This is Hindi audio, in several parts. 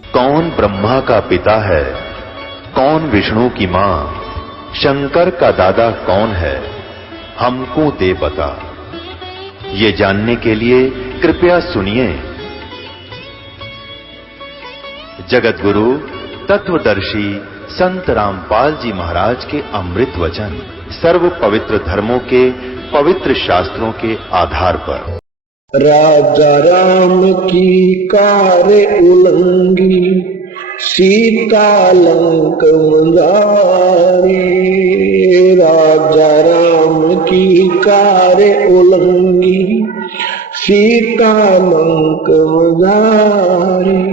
कौन ब्रह्मा का पिता है, कौन विष्णु की मां, शंकर का दादा कौन है, हमको दे बता। ये जानने के लिए कृपया सुनिए। जगत गुरु तत्वदर्शी संत रामपाल जी महाराज के अमृत वचन सर्व पवित्र धर्मों के पवित्र शास्त्रों के आधार पर। राजा राम की कार उलंगी, सीता लंक मंदारी। राजा राम की कार उलंगी, सीता लंक मंदारी।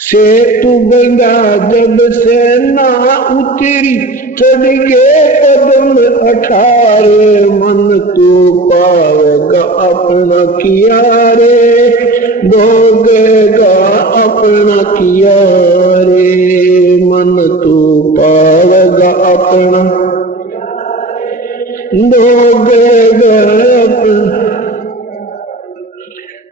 सेतु बंधा जब से ना उतरी, चढ़ गए कदम 18। मन तू पावेगा अपना किया रे, भोगेगा अपना किया रे। मन तू पावेगा अपना, भोगेगा अपना।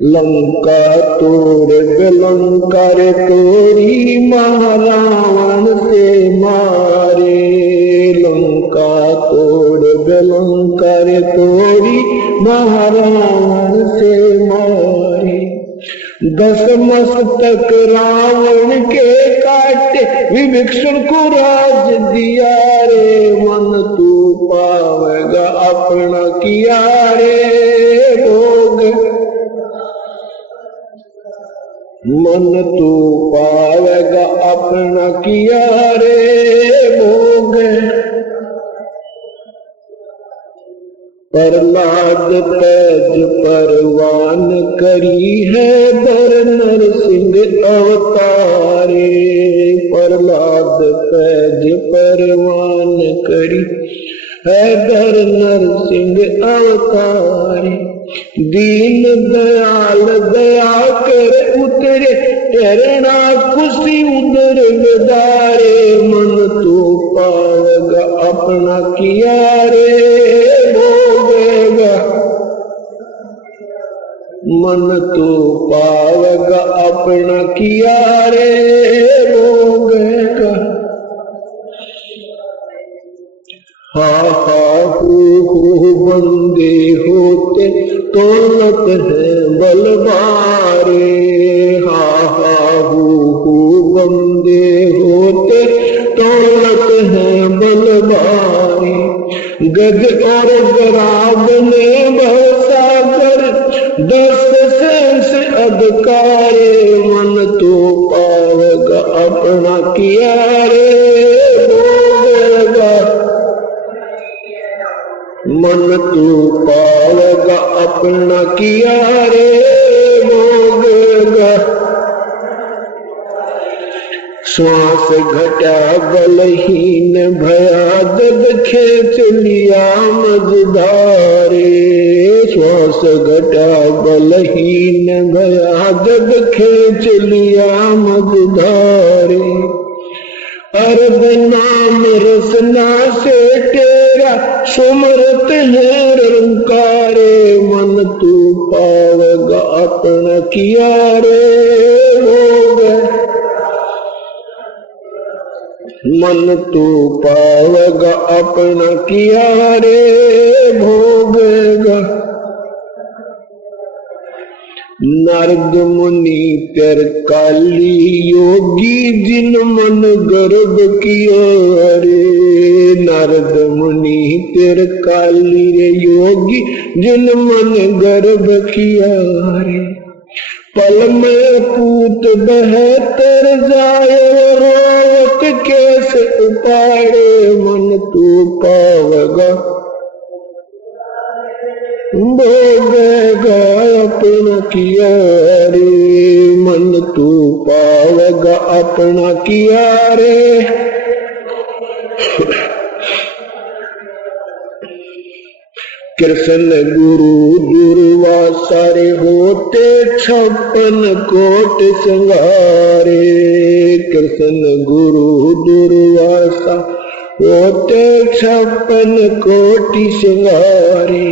लंका तोड़ लंका रे तोड़ी, महारावण से मारे। लंका तोड़ लंका रे तोड़ी, महारावण से मारे। 10 मस्तक रावण के काटे, विभीषण को राज दिया रे। मन तू पावेगा अपना किया रे, भोग। मन तू पावेगा अपना किया रे, भोग। प्रहलाद तेज परवान करी है, दर नरसिंह अवतारे। प्रहलाद तेज परवान करी है, दर नरसिंह अवतारे। दीन दयाल दया कर उतरे, टरना खुशी उधर गदारे। मन तू पावेगा अपना किया रे, भोगेगा। मन तू पावेगा अपना किया रे, भोगेगा। हा हा हु बंदे होते, तोलत है बलवारे। हा हा हु बंदे होते, तोलत है बलवारे। गज और गराब ने भवसागर, 10 से अधिकारे। मन तो पावेगा अपना किया रे, भोगेगा। मन तू पावेगा अपना किया रे, भोगेगा। श्वास घटा बलहीन भया, जब खेच लिया मझधारे। श्वास घटा बलहीन भया, जब खेच लिया मझधारे। अर्ध नाम रसना से तेरा, सुमरत है रंकारे। मन तू पावेगा अपना किया रे, भोग। मन तू पावेगा अपना किया रे, भोगेगा। नारद मुनि कर काली योगी, जिन मन गर्भ किया रे। नारद मुनि कर काली रे योगी, जिन मन गर्भ किया रे। पल में पूत बहतर जाए, रोवत कैसे उपाड़े। मन तू पावेगा, भोगेगा अपना किया रे। मन तू पावेगा अपना किया रे। कृष्ण गुरु दुर्वासा रे होते 56 कोट संगारे। कृष्ण गुरु दुर्वासा होते 56 कोटि संगारे।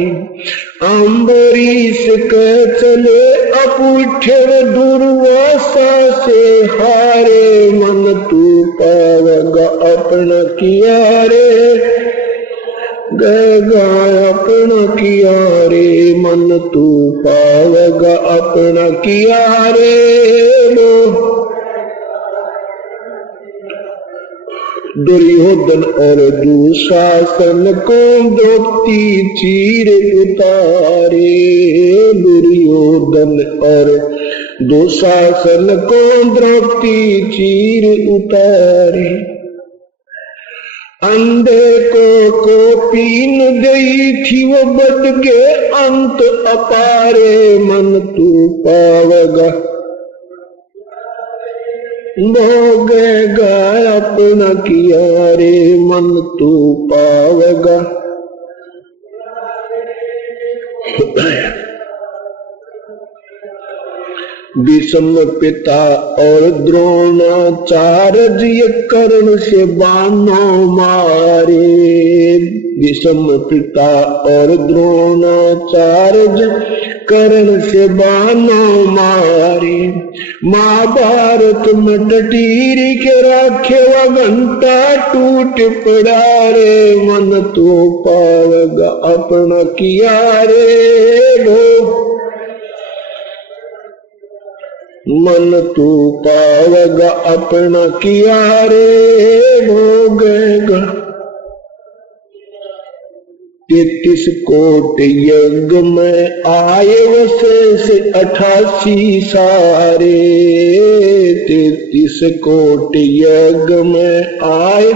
अम्बरीश के चले अपूठे दुर्वासा से हारे मन तू पावेगा अपना किया रे गएगा अपना किया रे मन तू पावेगा अपना किया रे दुर्योधन और दुशासन को द्रौपदी चीर उतारे दुर्योधन और दुशासन को द्रौपदी चीर उतारे अंधे को पीन गई थी वो बद के अंत अपारे मन तू पावेगा भोगेगा अपना किया रे मन तू पावेगा भीष्म पिता और द्रोणाचार्य ये कर्ण से बाणों मारे भीष्म पिता और द्रोणाचार्य कर्ण से बाणों मारे महाभारत में टटीरी के राखे व घंटा टूट पड़ा रे मन तो पावेगा अपना किया रे मन तू पावेगा अपना किया रे भोगेगा 33 कोट यज्ञ में आए वशेष 88 सारे 33 कोट यज्ञ में आए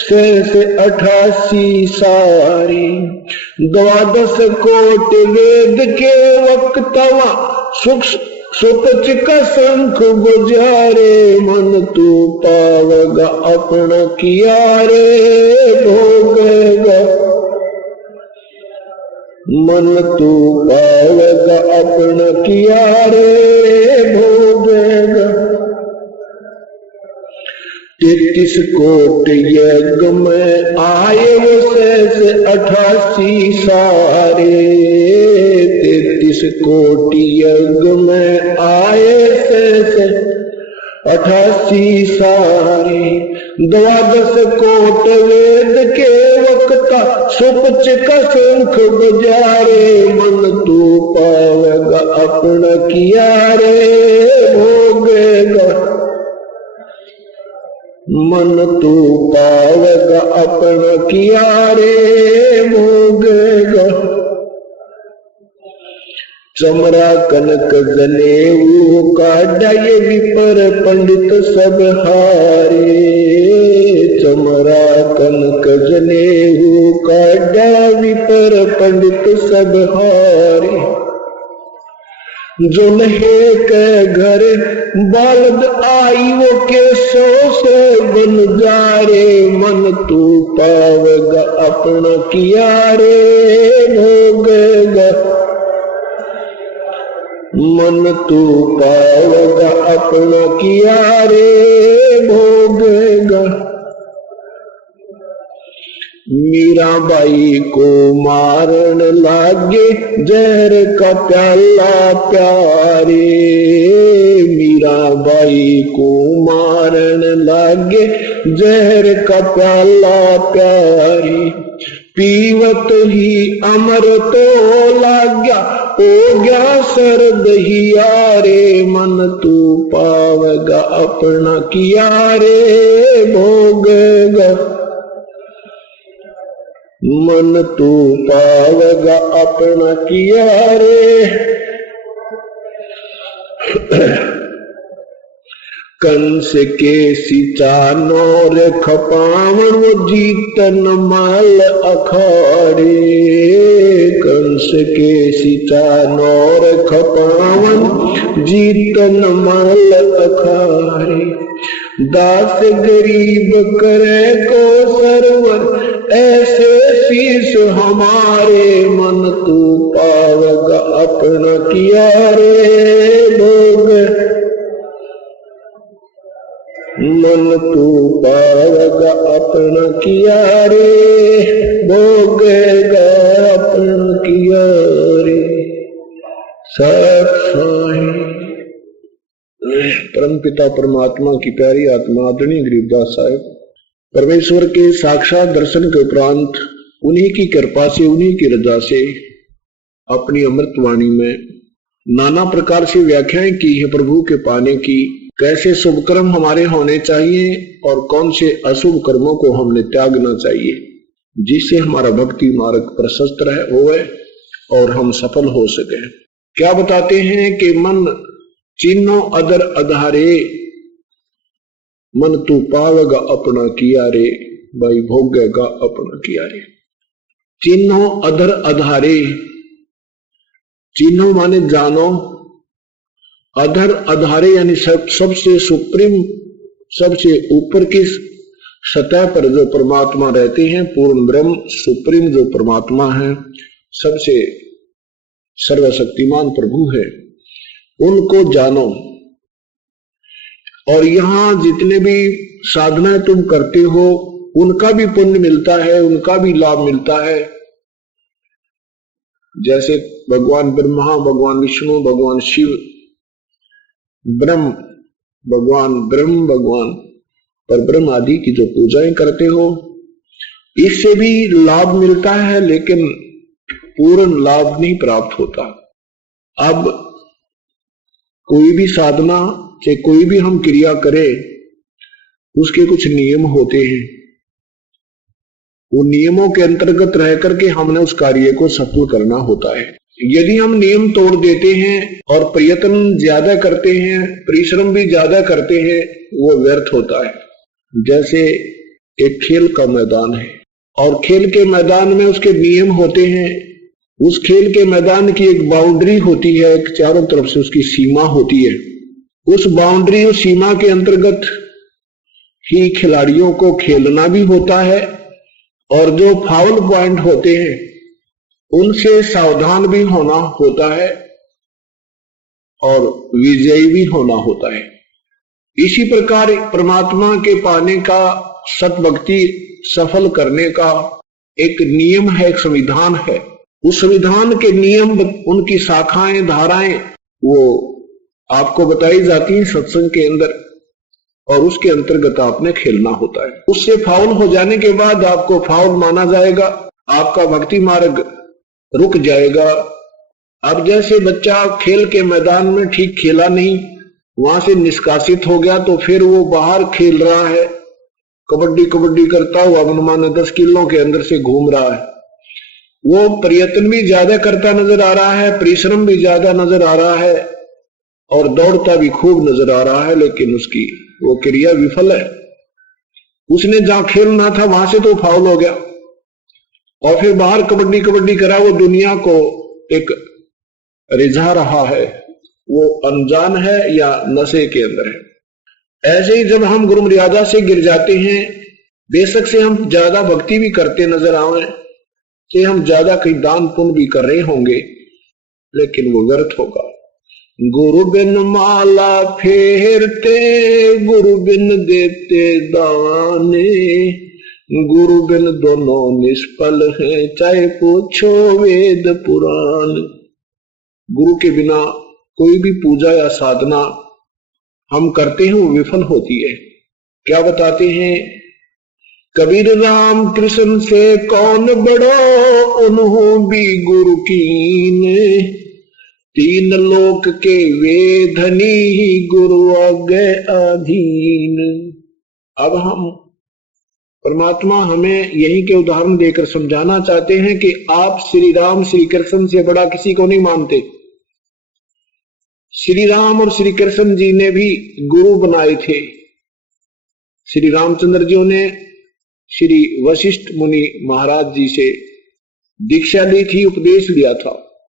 शेष 88 सारे 12 कोट वेद के वक्तवा सुपच का शंख गुजारे मन तू पावेगा अपना किया रे भोगेगा मन तू पावेगा अपना किया रे भोगेगा 33 कोट यज्ञ में आए वो शेष 88 सारे 33 कोटि यज्ञ में आए शेष 88 सारे 12 कोट वेद के वक्ता सुपच का शंख बजारे मन तू पावेगा अपना किया रे भोगेगा मन तू पावेगा अपना किया रे भोगेगा चमरा कनक जनेऊ काढ़ा ये विपर पंडित सब हारे चमरा कनक जनेऊ काढ़ा विपर पंडित सब हारे जो लहे के घर बालद आई वो केसों से बन जा रे मन तू पावेगा अपना किया रे भोगेगा मन तू पावेगा अपना किया रे भोगेगा मीराबाई को मारन लागे जहर का प्याला प्यारे मीराबाई को मारन लागे जहर का प्याला प्यारे पीवत ही अमर तो लाग्या हो गया सर्द ही यारे मन तू पावेगा अपना किया रे भोगेगा मन तू पावेगा अपना किया रे कंस के सिचानोर खपावन वो जीतन माल अखाड़े कंस के सिचानोर खपावन जीतन माल अखाड़े दास गरीब करे को सरवर ऐसे शीश हमारे मन तू पावेगा अपना किया रे भोग मन तू पावेगा अपना किया रे भोगेगा अपना किया रे सत साई परमपिता परमात्मा की प्यारी आत्मा आदरणीय गरीबदास साहब परमेश्वर के साक्षात दर्शन के उपरांत उन्हीं की कृपा से उन्हीं की रजा से अपनी अमृतवाणी में नाना प्रकार से व्याख्याएं की है प्रभु के पाने की, कैसे शुभ कर्म हमारे होने चाहिए और कौन से अशुभ कर्मों को हमने त्यागना चाहिए जिससे हमारा भक्ति मार्ग प्रशस्त होवे और हम सफल हो सके। क्या बताते हैं कि मन चिन्हो अदर अधारे मन तू पावेगा अपना किया रे, भाई भोगेगा अपना किया रे। चिन्हो अधर अधारे, चिन्हो माने जानो, अधर अधारे यानी सबसे सुप्रीम सबसे ऊपर की सतह पर जो परमात्मा रहते हैं, पूर्ण ब्रह्म सुप्रीम जो परमात्मा है, सबसे सर्वशक्तिमान प्रभु है, उनको जानो। और यहां जितने भी साधनाएं तुम करते हो उनका भी पुण्य मिलता है, उनका भी लाभ मिलता है। जैसे भगवान ब्रह्मा, भगवान विष्णु, भगवान शिव, भगवान पर ब्रह्म आदि की जो पूजाएं करते हो इससे भी लाभ मिलता है, लेकिन पूर्ण लाभ नहीं प्राप्त होता। अब कोई भी साधना चाहे कोई भी हम क्रिया करें उसके कुछ नियम होते हैं, वो नियमों के अंतर्गत रह करके हमने उस कार्य को सफल करना होता है। यदि हम नियम तोड़ देते हैं और प्रयत्न ज्यादा करते हैं, परिश्रम भी ज्यादा करते हैं, वो व्यर्थ होता है। जैसे एक खेल का मैदान है और खेल के मैदान में उसके नियम होते हैं, उस खेल के मैदान की एक बाउंड्री होती है, एक चारों तरफ से उसकी सीमा होती है। उस बाउंड्री उस सीमा के अंतर्गत ही खिलाड़ियों को खेलना भी होता है और जो फाउल पॉइंट होते हैं उनसे सावधान भी होना होता है और विजयी भी होना होता है। इसी प्रकार परमात्मा के पाने का, सतभक्ति सफल करने का एक नियम है, एक संविधान है। उस संविधान के नियम, उनकी शाखाएं, धाराएं वो आपको बताई जाती हैं सत्संग के अंदर और उसके अंतर्गत आपने खेलना होता है। उससे फाउल हो जाने के बाद आपको फाउल माना जाएगा, आपका भक्ति मार्ग रुक जाएगा। अब जैसे बच्चा खेल के मैदान में ठीक खेला नहीं, वहां से निष्कासित हो गया, तो फिर वो बाहर खेल रहा है, कबड्डी कबड्डी करता हुआ मनमाने 10 किलों के अंदर से घूम रहा है। वो प्रयत्न भी ज्यादा करता नजर आ रहा है, परिश्रम भी ज्यादा नजर आ रहा है और दौड़ता भी खूब नजर आ रहा है, लेकिन उसकी वो क्रिया विफल है। उसने जहां खेलना था वहां से तो फाउल हो गया और फिर बाहर कबड्डी कबड्डी करा, वो दुनिया को एक रिझा रहा है, वो अनजान है या नशे के अंदर है। ऐसे ही जब हम गुरु मर्यादा से गिर जाते हैं, बेशक से हम ज्यादा भक्ति भी करते नजर आवे, कि हम ज्यादा कहीं दान पुण्य भी कर रहे होंगे, लेकिन वो व्यर्थ होगा। गुरु बिन माला फेरते, गुरु बिन देते दाने, गुरु बिन दोनों निष्फल हैं, चाहे पूछो वेद पुराण। गुरु के बिना कोई भी पूजा या साधना हम करते हैं वो विफल होती है। क्या बताते हैं कबीर, राम कृष्ण से कौन बड़ो, उन्हों भी गुरु कीने, 3 लोक के वे धनी, ही गुरु आगे अधीन। अब हम परमात्मा हमें यही के उदाहरण देकर समझाना चाहते हैं कि आप श्री राम श्री कृष्ण से बड़ा किसी को नहीं मानते। श्री राम और श्री कृष्ण जी ने भी गुरु बनाए थे। श्री रामचंद्र जी ने श्री वशिष्ठ मुनि महाराज जी से दीक्षा ली थी, उपदेश लिया था,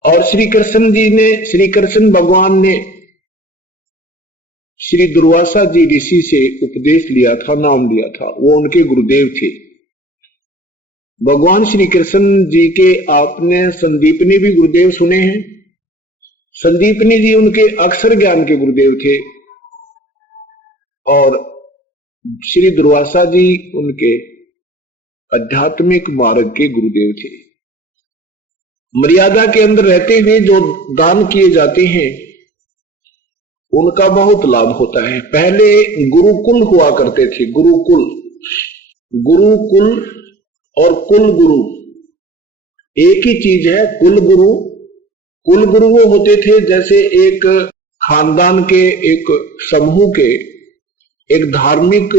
और श्री कृष्ण जी ने, श्री कृष्ण भगवान ने श्री दुर्वासा जी ऋषि से उपदेश लिया था, नाम लिया था, वो उनके गुरुदेव थे। भगवान श्री कृष्ण जी के आपने संदीपनी भी गुरुदेव सुने हैं। संदीपनी जी उनके अक्षर ज्ञान के गुरुदेव थे और श्री दुर्वासा जी उनके आध्यात्मिक मार्ग के गुरुदेव थे। मर्यादा के अंदर रहते हुए जो दान किए जाते हैं उनका बहुत लाभ होता है। पहले गुरुकुल हुआ करते थे, गुरुकुल और कुल गुरु एक ही चीज है। कुल गुरु वो होते थे जैसे एक खानदान के, एक समूह के एक धार्मिक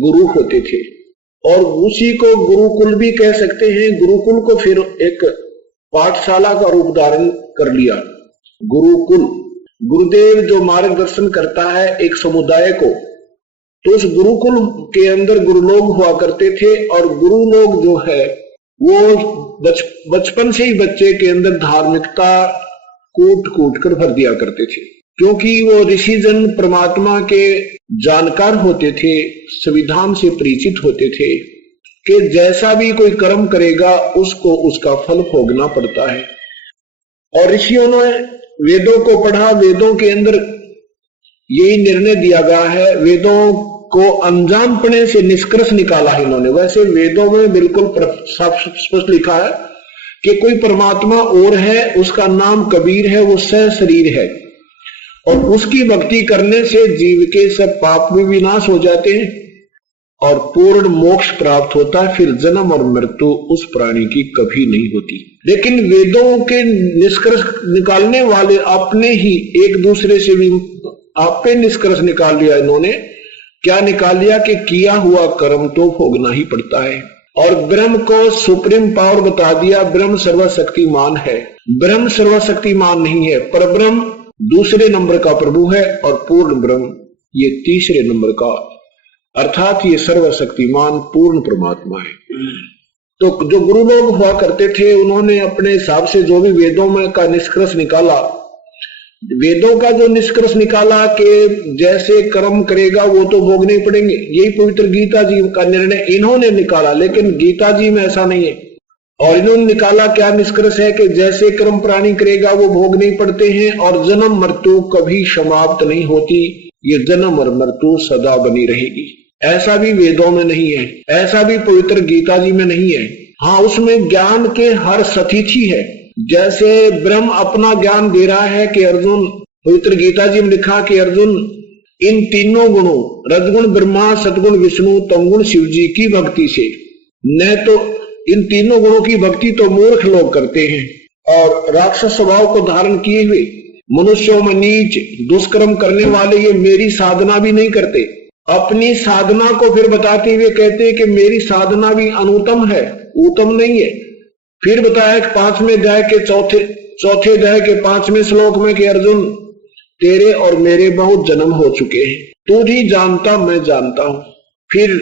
गुरु होते थे, और उसी को गुरुकुल भी कह सकते हैं। गुरुकुल को फिर एक पाठशाला का रूप धारण कर लिया। गुरुकुल, गुरुदेव जो मार्गदर्शन करता है एक समुदाय को, तो उस गुरुकुल के अंदर गुरु लोग हुआ करते थे। और गुरु लोग जो है वो बचपन से ही बच्चे के अंदर धार्मिकता कूट कर भर दिया करते थे, क्योंकि वो ऋषिजन परमात्मा के जानकार होते थे, संविधान से परिचित होते थे कि जैसा भी कोई कर्म करेगा उसको उसका फल भोगना पड़ता है। और ऋषियों ने वेदों को पढ़ा, वेदों के अंदर यही निर्णय दिया गया है, वेदों को अनजानपने से निष्कर्ष निकाला है इन्होंने। वैसे वेदों में बिल्कुल स्पष्ट लिखा है कि कोई परमात्मा और है, उसका नाम कबीर है, वो सशरीर है, और उसकी भक्ति करने से जीव के सब पाप भी विनाश हो जाते हैं और पूर्ण मोक्ष प्राप्त होता है। फिर जन्म और मृत्यु उस प्राणी की कभी नहीं होती। लेकिन वेदों के निष्कर्ष निकालने वाले अपने ही एक दूसरे से भी आपे निष्कर्ष निकाल लिया इन्होंने। क्या निकाल लिया कि किया हुआ कर्म तो भोगना ही पड़ता है। और ब्रह्म को सुप्रीम पावर बता दिया, ब्रह्म सर्वशक्तिमान है। ब्रह्म सर्वशक्तिमान नहीं है, पर ब्रह्म दूसरे नंबर का प्रभु है और पूर्ण ब्रह्म ये तीसरे नंबर का, अर्थात ये सर्वशक्तिमान पूर्ण परमात्मा है। तो जो गुरु लोग हुआ करते थे उन्होंने अपने हिसाब से जो भी वेदों में का निष्कर्ष निकाला, वेदों का जो निष्कर्ष निकाला कि जैसे कर्म करेगा वो तो भोगने पड़ेंगे, यही पवित्र गीता जी का निर्णय इन्होंने निकाला। लेकिन गीता जी में ऐसा नहीं है। और इन्होंने निकाला क्या निष्कर्ष है कि जैसे कर्म प्राणी करेगा वो भोगने पड़ते हैं और जन्म मृत्यु कभी समाप्त नहीं होती, ये जन्म और मृत्यु सदा बनी रहेगी। ऐसा भी वेदों में नहीं है, ऐसा भी पवित्र गीता जी में नहीं है। हाँ, उसमें ज्ञान के हर सतिथि है। जैसे ब्रह्म अपना ज्ञान दे रहा है कि अर्जुन, पवित्र गीता जी में लिखा कि अर्जुन इन तीनों गुणों, रजगुण ब्रह्मा, सतगुण विष्णु, तमगुण शिव जी की भक्ति से, न तो इन तीनों गुणों की भक्ति तो मूर्ख लोग करते हैं, और राक्षस स्वभाव को धारण किए हुए मनुष्यों में नीच दुष्कर्म करने वाले ये मेरी साधना भी नहीं करते। अपनी साधना को फिर बताते हुए कहते हैं कि मेरी साधना भी अनुत्तम है, उत्तम नहीं है। फिर बताया कि 5वें अध्याय के चौथे अध्याय के 5वें श्लोक में कि अर्जुन तेरे और मेरे बहुत जन्म हो चुके हैं, तू ही जानता मैं जानता हूं। फिर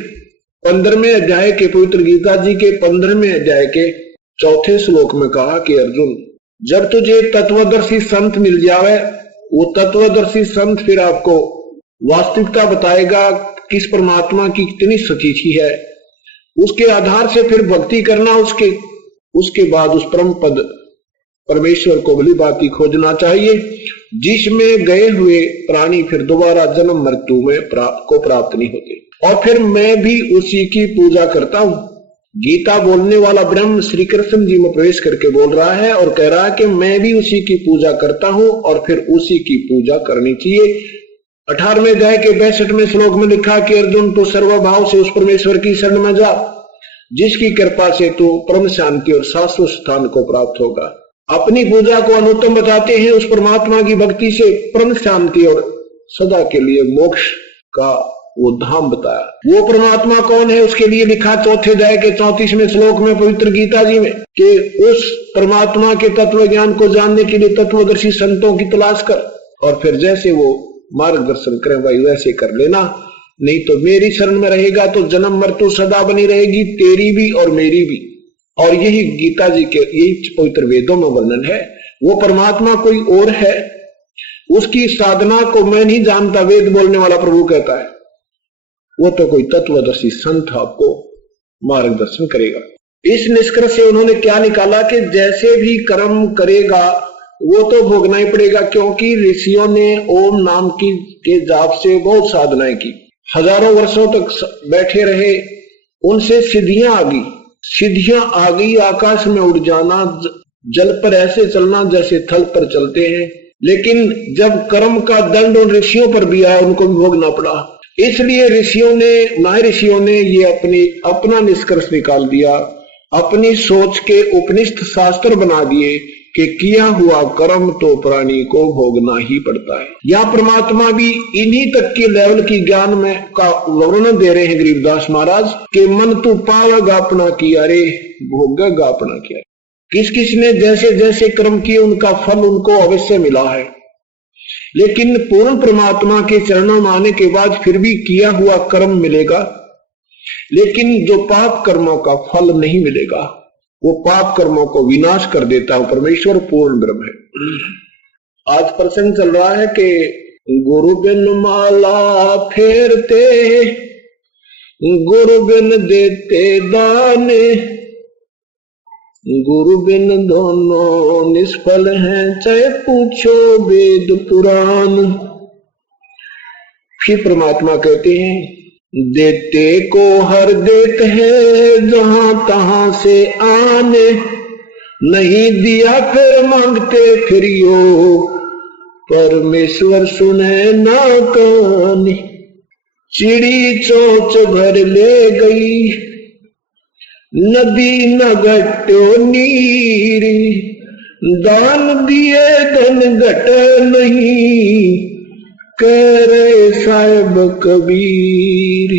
15वें अध्याय के पवित्र गीता जी के 15वें अध्याय के चौथे श्लोक में कहा कि अर्जुन जब तुझे तत्वदर्शी संत मिल जावे, वो तत्वदर्शी संत फिर आपको वास्तविकता बताएगा किस परमात्मा की कितनी सच्चाई है, उसके आधार से फिर भक्ति करना, उसके बाद उस परम पद परमेश्वर को भली भांति खोजना चाहिए, जिसमें गए हुए प्राणी फिर दोबारा जन्म मृत्यु में प्राप्त नहीं होते। और फिर मैं भी उसी की पूजा करता हूं। गीता बोलने वाला ब्रह्म श्री कृष्ण जी में प्रवेश करके बोल रहा है और कह रहा है कि मैं भी उसी की पूजा करता हूं और फिर उसी की पूजा करनी चाहिए। 18वें अध्याय के 62वें श्लोक में लिखा कि अर्जुन तो सर्वभाव से उस परमेश्वर की शरण में जा, जिसकी कृपा से तू परम शांति और शाश्वत स्थान को प्राप्त होगा। अपनी पूजा को अनुत्तम बताते हैं, उस परमात्मा की भक्ति से परम शांति और सदा के लिए मोक्ष का वो धाम बताया। वो परमात्मा कौन है उसके लिए लिखा 4थे अध्याय के 34वें श्लोक में पवित्र गीता जी में कि उस परमात्मा के तत्व ज्ञान को जानने के लिए तत्वदर्शी संतों की तलाश कर और फिर जैसे वो मार्गदर्शन करें भाई वैसे कर लेना, नहीं तो मेरी शरण में रहेगा तो जन्म मृत्यु सदा बनी रहेगी, तेरी भी और मेरी भी। और यही गीता जी के, यही पवित्र वेदों में वर्णन है। वो परमात्मा कोई और है, उसकी साधना को मैं नहीं जानता, वेद बोलने वाला प्रभु कहता है, वो तो कोई तत्वदर्शी संत आपको मार्गदर्शन करेगा। इस निष्कर्ष से उन्होंने क्या निकाला कि जैसे भी कर्म करेगा वो तो भोगना ही पड़ेगा, क्योंकि ऋषियों ने ओम नाम की के जाप से बहुत साधनाएं की, हजारों वर्षों तक बैठे रहे, उनसे सिद्धियां आ गई, आकाश में उड़ जाना, जल पर ऐसे चलना जैसे थल पर चलते हैं। लेकिन जब कर्म का दंड उन ऋषियों पर भी आया, उनको भी भोगना पड़ा। इसलिए महर्षियों ने ये अपना निष्कर्ष निकाल दिया, अपनी सोच के उपनिषद शास्त्र बना दिए कि किया हुआ कर्म तो प्राणी को भोगना ही पड़ता है। या परमात्मा भी इन्हीं तक के लेवल की ज्ञान में का वर्णन दे रहे हैं गरीबदास महाराज कि मन तू पावेगा अपना किया रे, भोगेगा अपना किया। किस किस ने जैसे जैसे कर्म किए उनका फल उनको अवश्य मिला है, लेकिन पूर्ण परमात्मा के चरणों में आने के बाद फिर भी किया हुआ कर्म मिलेगा, लेकिन जो पाप कर्मों का फल नहीं मिलेगा, वो पाप कर्मों को विनाश कर देता है। परमेश्वर पूर्ण ब्रह्म है। आज प्रसंग चल रहा है कि गुरु बिन माला फेरते, गुरु बिन देते दान, गुरु बिन दोनों निष्फल हैं, चाहे पूछो वेद पुराण। फिर परमात्मा कहते हैं देते को हर देते हैं जहां तहां से आने, नहीं दिया फिर मांगते फिरियो, परमेश्वर सुने ना कहानी। चिड़ी चोंच भर ले गई, नदी न घटो नीरी, दान दिए धन घट नहीं, कह रहे साहिब कबीर।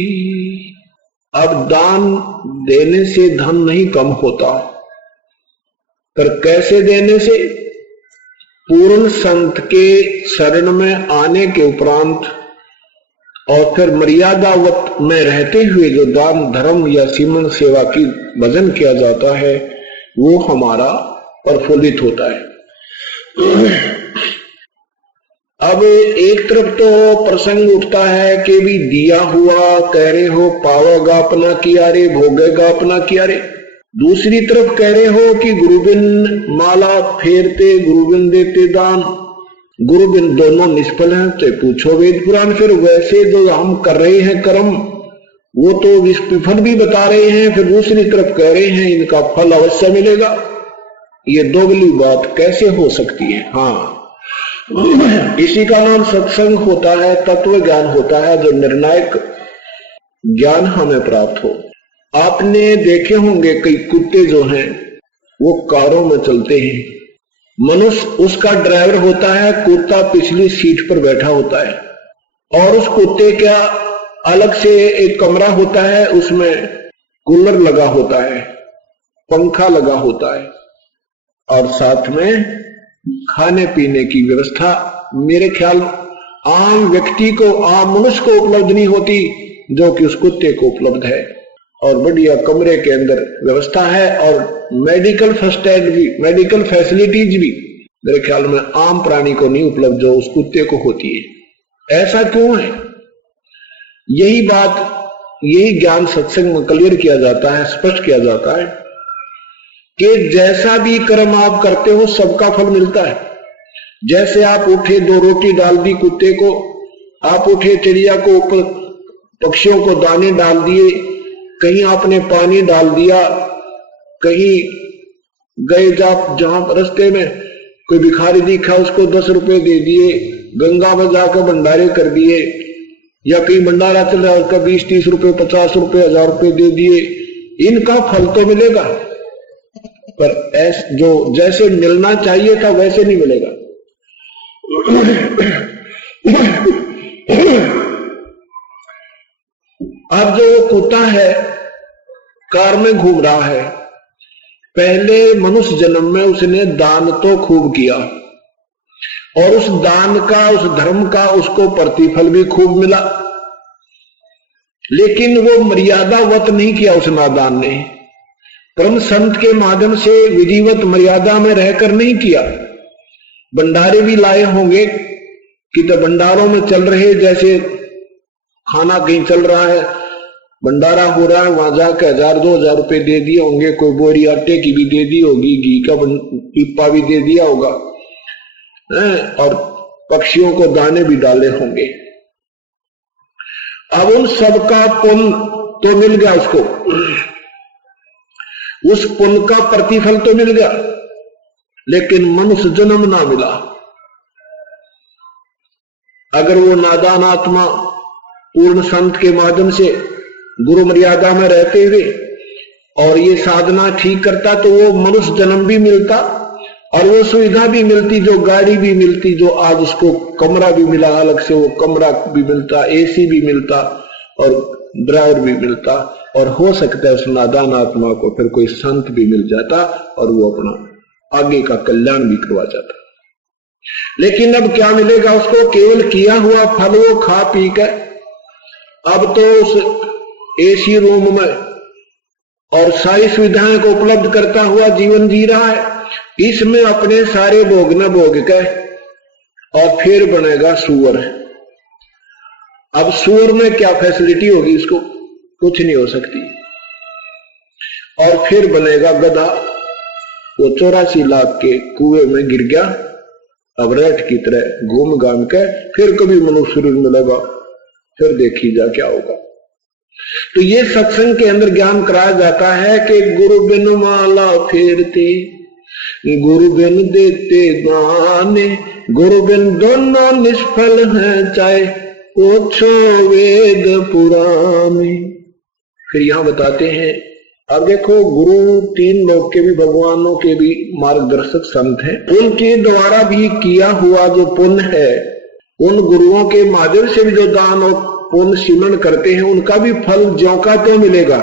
अब दान देने से धन नहीं कम होता, पर कैसे देने से? पूर्ण संत के शरण में आने के उपरांत और फिर मर्यादावत में रहते हुए जो दान धर्म या सीमन सेवा की भजन किया जाता है वो हमारा प्रफुल्लित होता है। अब एक तरफ तो प्रसंग उठता है कि भी दिया हुआ कह रहे हो पावेगा अपना किया रे, भोगेगा अपना किया रे। दूसरी तरफ कह रहे हो कि गुरु बिन माला फेरते, गुरु बिन देते दान, गुरु बिन दोनों निष्फल हैं, तो पूछो वेद पुराण। फिर वैसे जो हम कर रहे हैं कर्म वो तो विफल भी बता रहे हैं, फिर दूसरी तरफ कह रहे हैं इनका फल अवश्य मिलेगा। ये दोगली बात कैसे हो सकती है? हाँ, इसी का नाम सत्संग होता है, तत्व ज्ञान होता है, जो निर्णायक ज्ञान हमें प्राप्त हो। आपने देखे होंगे कई कुत्ते जो हैं वो कारों में चलते हैं, मनुष्य उसका ड्राइवर होता है, कुत्ता पिछली सीट पर बैठा होता है, और उस कुत्ते का अलग से एक कमरा होता है, उसमें कूलर लगा होता है, पंखा लगा होता है, और साथ में खाने पीने की व्यवस्था मेरे ख्याल आम व्यक्ति को, आम मनुष्य को उपलब्ध नहीं होती जो कि उस कुत्ते को उपलब्ध है। और बढ़िया कमरे के अंदर व्यवस्था है, और मेडिकल फर्स्ट एड भी, मेडिकल फैसिलिटीज भी मेरे ख्याल में आम प्राणी को नहीं उपलब्ध जो उस कुत्ते को होती है। ऐसा क्यों है? यही बात, यही ज्ञान सत्संग में क्लियर किया जाता है, स्पष्ट किया जाता है कि जैसा भी कर्म आप करते हो सबका फल मिलता है। जैसे आप उठे, 2 रोटी डाल दी कुत्ते को, आप उठे चिड़िया को ऊपर, पक्षियों को दाने डाल दिए, कहीं आपने पानी डाल दिया, कहीं गए जहां रास्ते में कोई भिखारी दिखा उसको 10 रुपए दे दिए, गंगा में जाकर भंडारे कर दिए, या कहीं भंडारा चल रहा है उसका 20-30 रुपए, 50 रुपए, 1000 रुपए दे दिए, इनका फल तो मिलेगा, पर जो जैसे मिलना चाहिए था वैसे नहीं मिलेगा। अब जो वो कुत्ता है कार में घूम रहा है, पहले मनुष्य जन्म में उसने दान तो खूब किया, और उस दान का, उस धर्म का उसको प्रतिफल भी खूब मिला, लेकिन वो मर्यादावत नहीं किया उस नादान ने। परम संत के माध्यम से विधिवत मर्यादा में रहकर नहीं किया। भंडारे भी लाए होंगे कि तो भंडारों में चल रहे, जैसे खाना कहीं चल रहा है, भंडारा हो रहा है, वहां जाकर 1000-2000 रुपए दे दिए होंगे, कोई बोरी आटे की भी दे दी होगी, घी का पीपा भी दे दिया होगा, और पक्षियों को दाने भी डाले होंगे। अब उन सबका पुण्य तो मिल गया उसको, उस पुण्य का प्रतिफल तो मिल गया, लेकिन मनुष्य जन्म ना मिला। अगर वो नादान आत्मा पूर्ण संत के माध्यम से गुरु मर्यादा में रहते हुए और ये साधना ठीक करता तो वो मनुष्य जन्म भी मिलता और वो सुविधा भी मिलती, जो गाड़ी भी मिलती, जो आज उसको कमरा भी मिला, अलग से वो कमरा भी मिलता, एसी भी मिलता और ड्राइवर भी मिलता, और हो सकता है उस नादान आत्मा को फिर कोई संत भी मिल जाता और वो अपना आगे का कल्याण भी करवा जाता। लेकिन अब क्या मिलेगा उसको? केवल किया हुआ फल वो खा पी कर अब तो उस एसी रूम में और सारी सुविधाएं को उपलब्ध करता हुआ जीवन जी रहा है। इसमें अपने सारे भोग न भोग कर और फिर बनेगा सुअर। अब सुअर में क्या फैसिलिटी होगी इसको? कुछ नहीं हो सकती। और फिर बनेगा गधा। वो 84 लाख के कुएं में गिर गया, अब रेट की तरह घूम घाम के फिर कभी मनुष्य शरीर मिलेगा, फिर देखी जा क्या होगा। तो ये सत्संग के अंदर ज्ञान कराया जाता है कि गुरु बिन माला फेरते, गुरु बिन देते गाने, गुरु बिन दोनों निष्फल हैं, चाहे ओछो वेद पुराने। फिर यहां बताते हैं, अब देखो गुरु तीन लोग के भी, भगवानों के भी मार्गदर्शक संत हैं, उनके द्वारा भी किया हुआ जो पुण्य है, उन गुरुओं के माध्यम से भी जो दान और पुण्य सिमरण करते हैं, उनका भी फल ज्यों का त्यों मिलेगा।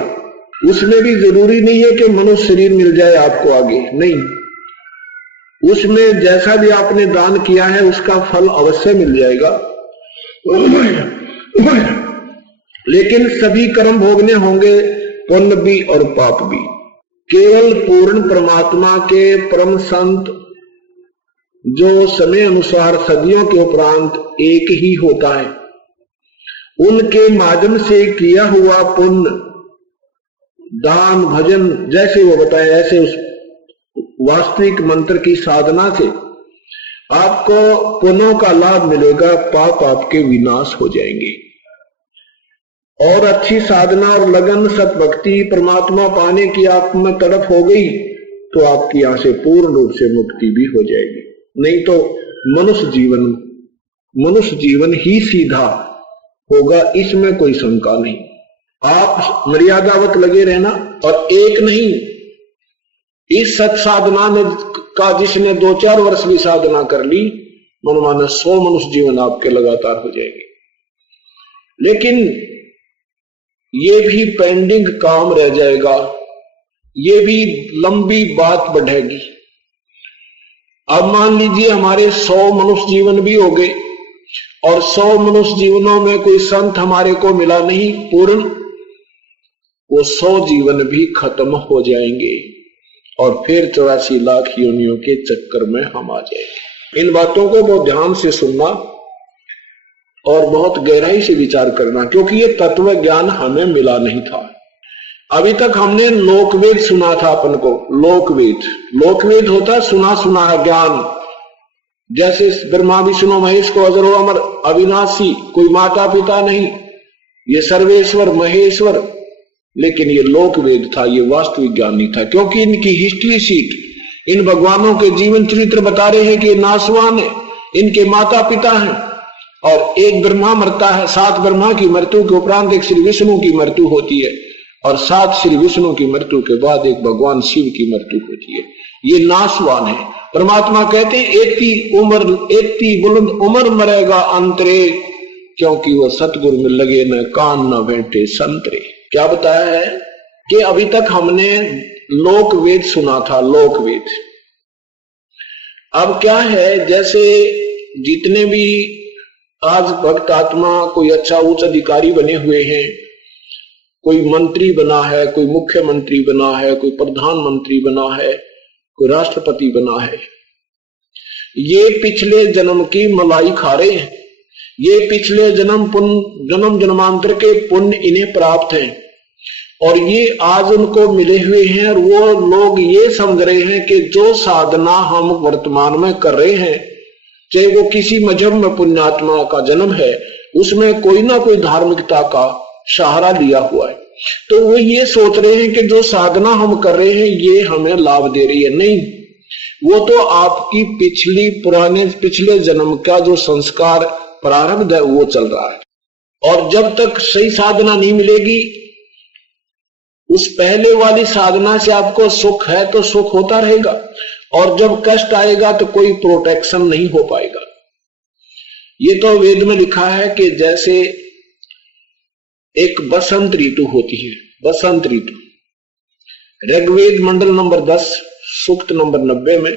उसमें भी जरूरी नहीं है कि मनुष्य शरीर मिल जाए आपको आगे, नहीं, उसमें जैसा भी आपने दान किया है उसका फल अवश्य मिल जाएगा। लेकिन सभी कर्म भोगने होंगे, पुण्य भी और पाप भी। केवल पूर्ण परमात्मा के परम संत जो समय अनुसार सदियों के उपरांत एक ही होता है, उनके माध्यम से किया हुआ पुण्य, दान, भजन, जैसे वो बताए ऐसे उस वास्तविक मंत्र की साधना से आपको पुण्यों का लाभ मिलेगा, पाप आपके विनाश हो जाएंगे। और अच्छी साधना और लगन, सतभक्ति, परमात्मा पाने की आप में तड़प हो गई तो आपकी यहां से पूर्ण रूप से मुक्ति भी हो जाएगी। नहीं तो मनुष्य जीवन ही सीधा होगा, इसमें कोई शंका नहीं। आप मर्यादावत लगे रहना। और एक नहीं, इस सत साधना ने का जिसने 2-4 वर्ष भी साधना कर ली, मनमाना 100 मनुष्य जीवन आपके लगातार हो जाएंगे। लेकिन ये भी पेंडिंग काम रह जाएगा, ये भी लंबी बात बढ़ेगी। अब मान लीजिए हमारे 100 मनुष्य जीवन भी हो गए और 100 मनुष्य जीवनों में कोई संत हमारे को मिला नहीं पूर्ण, वो 100 जीवन भी खत्म हो जाएंगे और फिर 84 लाख योनियों के चक्कर में हम आ जाएंगे। इन बातों को बहुत ध्यान से सुनना और बहुत गहराई से विचार करना, क्योंकि ये तत्व ज्ञान हमें मिला नहीं था। अभी तक हमने लोकवेद सुना था अपन को। लोकवेद होता सुना सुना है ज्ञान, जैसे ब्रह्मा विष्णु महेश को अजरो अमर अविनाशी, कोई माता पिता नहीं, ये सर्वेश्वर महेश्वर। लेकिन ये लोकवेद था, ये वास्तविक ज्ञान नहीं था, क्योंकि इनकी हिस्ट्री शीट, इन भगवानों के जीवन चरित्र बता रहे हैं कि नासवान है, इनके माता पिता हैं और एक ब्रह्मा मरता है, 7 ब्रह्मा की मृत्यु के उपरांत एक श्री विष्णु की मृत्यु होती है और 7 श्री विष्णु की मृत्यु के बाद एक भगवान शिव की मृत्यु होती है। ये नासवान है। परमात्मा कहते हैं एती बुलंद उम्र मरेगा अंतरे, क्योंकि वो सतगुरु में लगे न कान न बैठे संतरे। क्या बताया है कि अभी तक हमने लोकवेद सुना था, लोकवेद। अब क्या है, जैसे जितने भी आज भक्त आत्मा कोई अच्छा उच्च अधिकारी बने हुए हैं, कोई मंत्री बना है, कोई मुख्यमंत्री बना है, कोई प्रधानमंत्री बना है, कोई राष्ट्रपति बना है, ये पिछले जन्म की मलाई खा रहे हैं। ये पिछले जन्म जन्मांतर के पुण्य इन्हें प्राप्त हैं और ये आज उनको मिले हुए हैं। और वो लोग ये समझ रहे हैं कि जो साधना हम वर्तमान में कर रहे हैं, चाहे वो किसी मजहब में पुण्यात्मा का जन्म है, उसमें कोई ना कोई धार्मिकता का सहारा लिया हुआ है, तो वो ये सोच रहे हैं कि जो साधना हम कर रहे हैं ये हमें लाभ दे रही है। नहीं, वो तो आपकी पिछले जन्म का जो संस्कार प्रारब्ध है वो चल रहा है। और जब तक सही साधना नहीं मिलेगी, उस पहले वाली साधना से आपको सुख है तो सुख होता रहेगा, और जब कष्ट आएगा तो कोई प्रोटेक्शन नहीं हो पाएगा। ये तो वेद में लिखा है कि जैसे एक बसंत ऋतु होती है, बसंत ऋतु, ऋग्वेद मंडल नंबर 10 सूक्त नंबर 90 में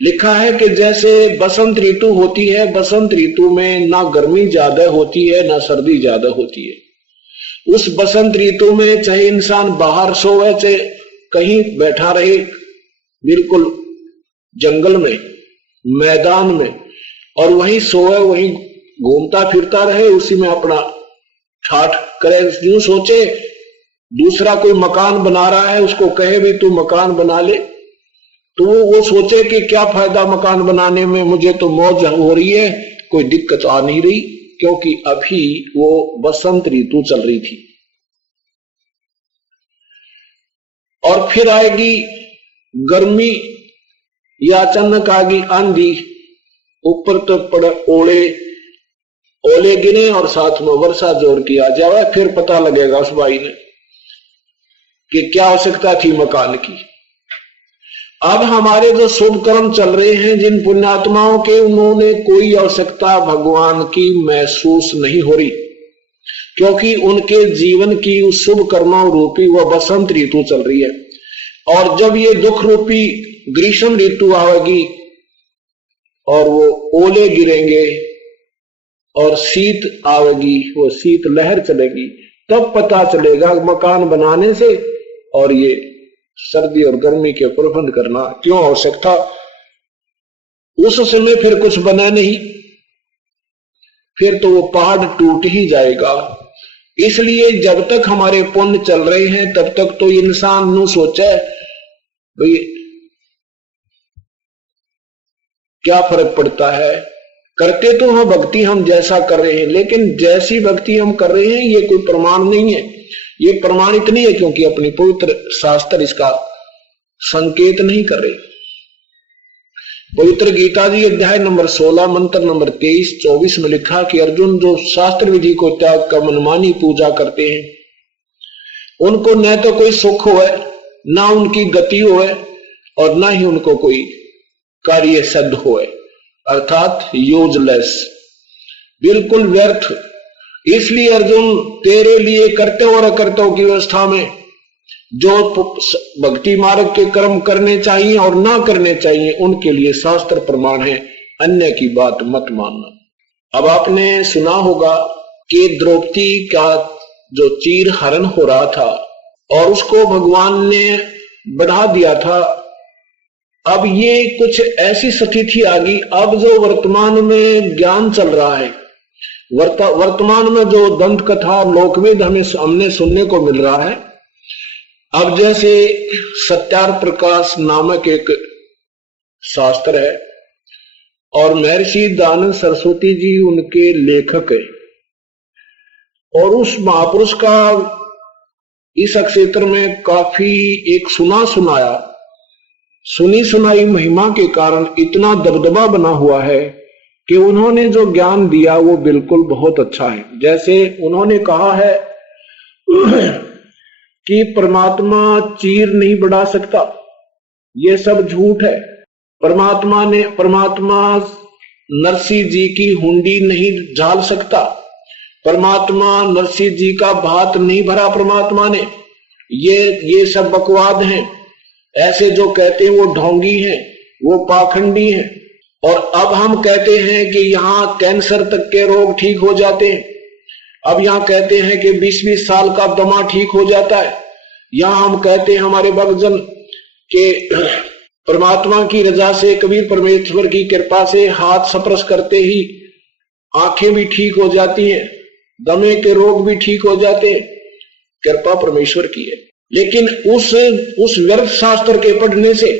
लिखा है कि जैसे बसंत ऋतु होती है, बसंत ऋतु में ना गर्मी ज्यादा होती है ना सर्दी ज्यादा होती है। उस बसंत ऋतु में चाहे इंसान बाहर सोए, चाहे कहीं बैठा रहे, बिल्कुल जंगल में, मैदान में, और वहीं सोए, वहीं घूमता फिरता रहे, उसी में अपना ठाठ करे। यूं सोचे दूसरा कोई मकान बना रहा है, उसको कहे भी तू मकान बना ले, तो वो सोचे कि क्या फायदा मकान बनाने में, मुझे तो मौज हो रही है, कोई दिक्कत आ नहीं रही, क्योंकि अभी वो बसंत ऋतु चल रही थी। और फिर आएगी गर्मी या अचानक आएगी आंधी, ऊपर तो पड़े ओले गिरे और साथ में वर्षा जोर की आ जाए, फिर पता लगेगा उस भाई ने कि क्या आवश्यकता थी मकान की। अब हमारे जो शुभ कर्म चल रहे हैं, जिन पुण्यात्माओं के, उन्होंने कोई आवश्यकता भगवान की महसूस नहीं हो रही, क्योंकि उनके जीवन की उस शुभ कर्मों रूपी वह बसंत ऋतु चल रही है। और जब ये दुख रूपी ग्रीष्म ऋतु आएगी और वो ओले गिरेंगे और शीत आवेगी, वो शीत लहर चलेगी, तब पता चलेगा मकान बनाने से और ये सर्दी और गर्मी के प्रबंध करना क्यों आवश्यक था। उस समय फिर कुछ बना नहीं, फिर तो वो पहाड़ टूट ही जाएगा। इसलिए जब तक हमारे पुण्य चल रहे हैं तब तक तो इंसान नु सोचे भाई क्या फर्क पड़ता है, करते तो हम भक्ति हम जैसा कर रहे हैं, लेकिन जैसी भक्ति हम कर रहे हैं ये कोई प्रमाण नहीं है। ये प्रमाणित नहीं है क्योंकि अपनी पवित्र शास्त्र इसका संकेत नहीं कर रहे। पवित्र गीता जी अध्याय नंबर 16 मंत्र नंबर 23-24 में लिखा कि अर्जुन जो शास्त्र विधि को त्याग कर मनमानी पूजा करते हैं, उनको न तो कोई सुख होए, ना उनकी गति होए, और ना ही उनको कोई कार्य सिद्ध होए, अर्थात यूजलेस, बिल्कुल व्यर्थ। इसलिए अर्जुन तेरे लिए करते और अकर्तों की व्यवस्था में जो भक्ति मार्ग के कर्म करने चाहिए और ना करने चाहिए उनके लिए शास्त्र प्रमाण है, अन्य की बात मत मानना। अब आपने सुना होगा कि द्रौपदी का जो चीर हरण हो रहा था और उसको भगवान ने बढ़ा दिया था, अब ये कुछ ऐसी स्थिति आ गई। अब जो वर्तमान में ज्ञान चल रहा है, वर्तमान में जो दंत कथा लोकवेद हमने सुनने को मिल रहा है, अब जैसे सत्यार प्रकाश नामक एक शास्त्र है और महर्षि दयानंद सरस्वती जी उनके लेखक है, और उस महापुरुष का इस क्षेत्र में काफी एक सुनी सुनाई महिमा के कारण इतना दबदबा बना हुआ है कि उन्होंने जो ज्ञान दिया वो बिल्कुल बहुत अच्छा है। जैसे उन्होंने कहा है कि परमात्मा चीर नहीं बढ़ा सकता, ये सब झूठ है। परमात्मा नरसिंह जी की हुंडी नहीं झाल सकता, परमात्मा नरसिंह जी का भात नहीं भरा परमात्मा ने, ये सब बकवाद हैं। ऐसे जो कहते हैं वो ढोंगी हैं, वो पाखंडी हैं। और अब हम कहते हैं कि यहाँ कैंसर तक के रोग ठीक हो जाते हैं, अब यहाँ कहते हैं कि 20-20 साल का दमा ठीक हो जाता है। यहाँ हम कहते हैं हमारे भक्तजन के परमात्मा की रजा से, कबीर परमेश्वर की कृपा से हाथ स्पर्श करते ही आंखें भी ठीक हो जाती हैं, दमे के रोग भी ठीक हो जाते हैं, कृपा परमेश्वर की है। लेकिन उस व्यर्थ शास्त्र के पढ़ने से,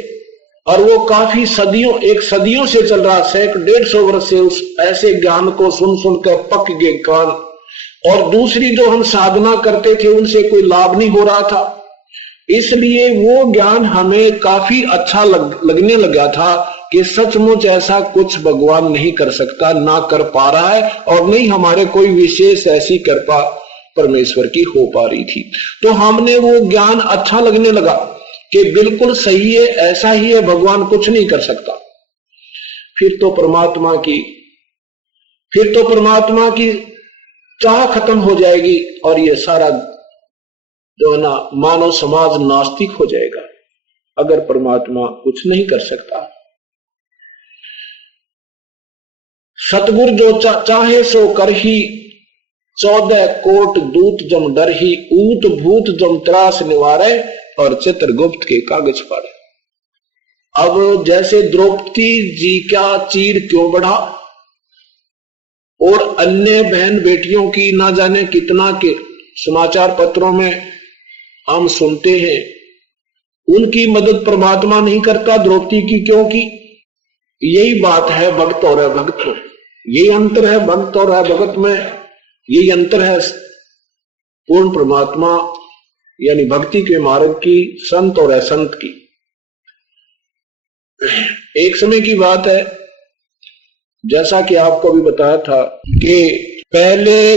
और वो काफी सदियों से चल रहा, 100-150 वर्ष से उस ऐसे ज्ञान को सुन कर पक गए कान, और दूसरी जो हम साधना करते थे उनसे कोई लाभ नहीं हो रहा था। इसलिए वो ज्ञान हमें काफी अच्छा लगने लगा था कि सचमुच ऐसा कुछ भगवान नहीं कर सकता, ना कर पा रहा है, और नहीं हमारे कोई विशेष ऐसी कृपा परमेश्वर की हो पा रही थी। तो हमने वो ज्ञान अच्छा लगने लगा कि बिल्कुल सही है, ऐसा ही है, भगवान कुछ नहीं कर सकता। फिर तो परमात्मा की चाह खत्म हो जाएगी और ये सारा जो है ना मानव समाज नास्तिक हो जाएगा अगर परमात्मा कुछ नहीं कर सकता। सतगुरु जो चाहे सो कर ही, 14 कोट दूत जम डर ही, ऊत भूत जम त्रास निवारे, और चित्रगुप्त के कागज पढ़े। अब जैसे द्रौपदी जी का चीर क्यों बढ़ा और अन्य बहन बेटियों की ना जाने कितना के समाचार पत्रों में हम सुनते हैं, उनकी मदद परमात्मा नहीं करता, द्रौपदी की क्यों की? यही बात है भक्त और अभक्त में, यही अंतर है भक्त और अभक्त में, यही अंतर है पूर्ण परमात्मा यानी भक्ति के मार्ग की, संत और असंत की। एक समय की बात है, जैसा कि आपको भी बताया था कि पहले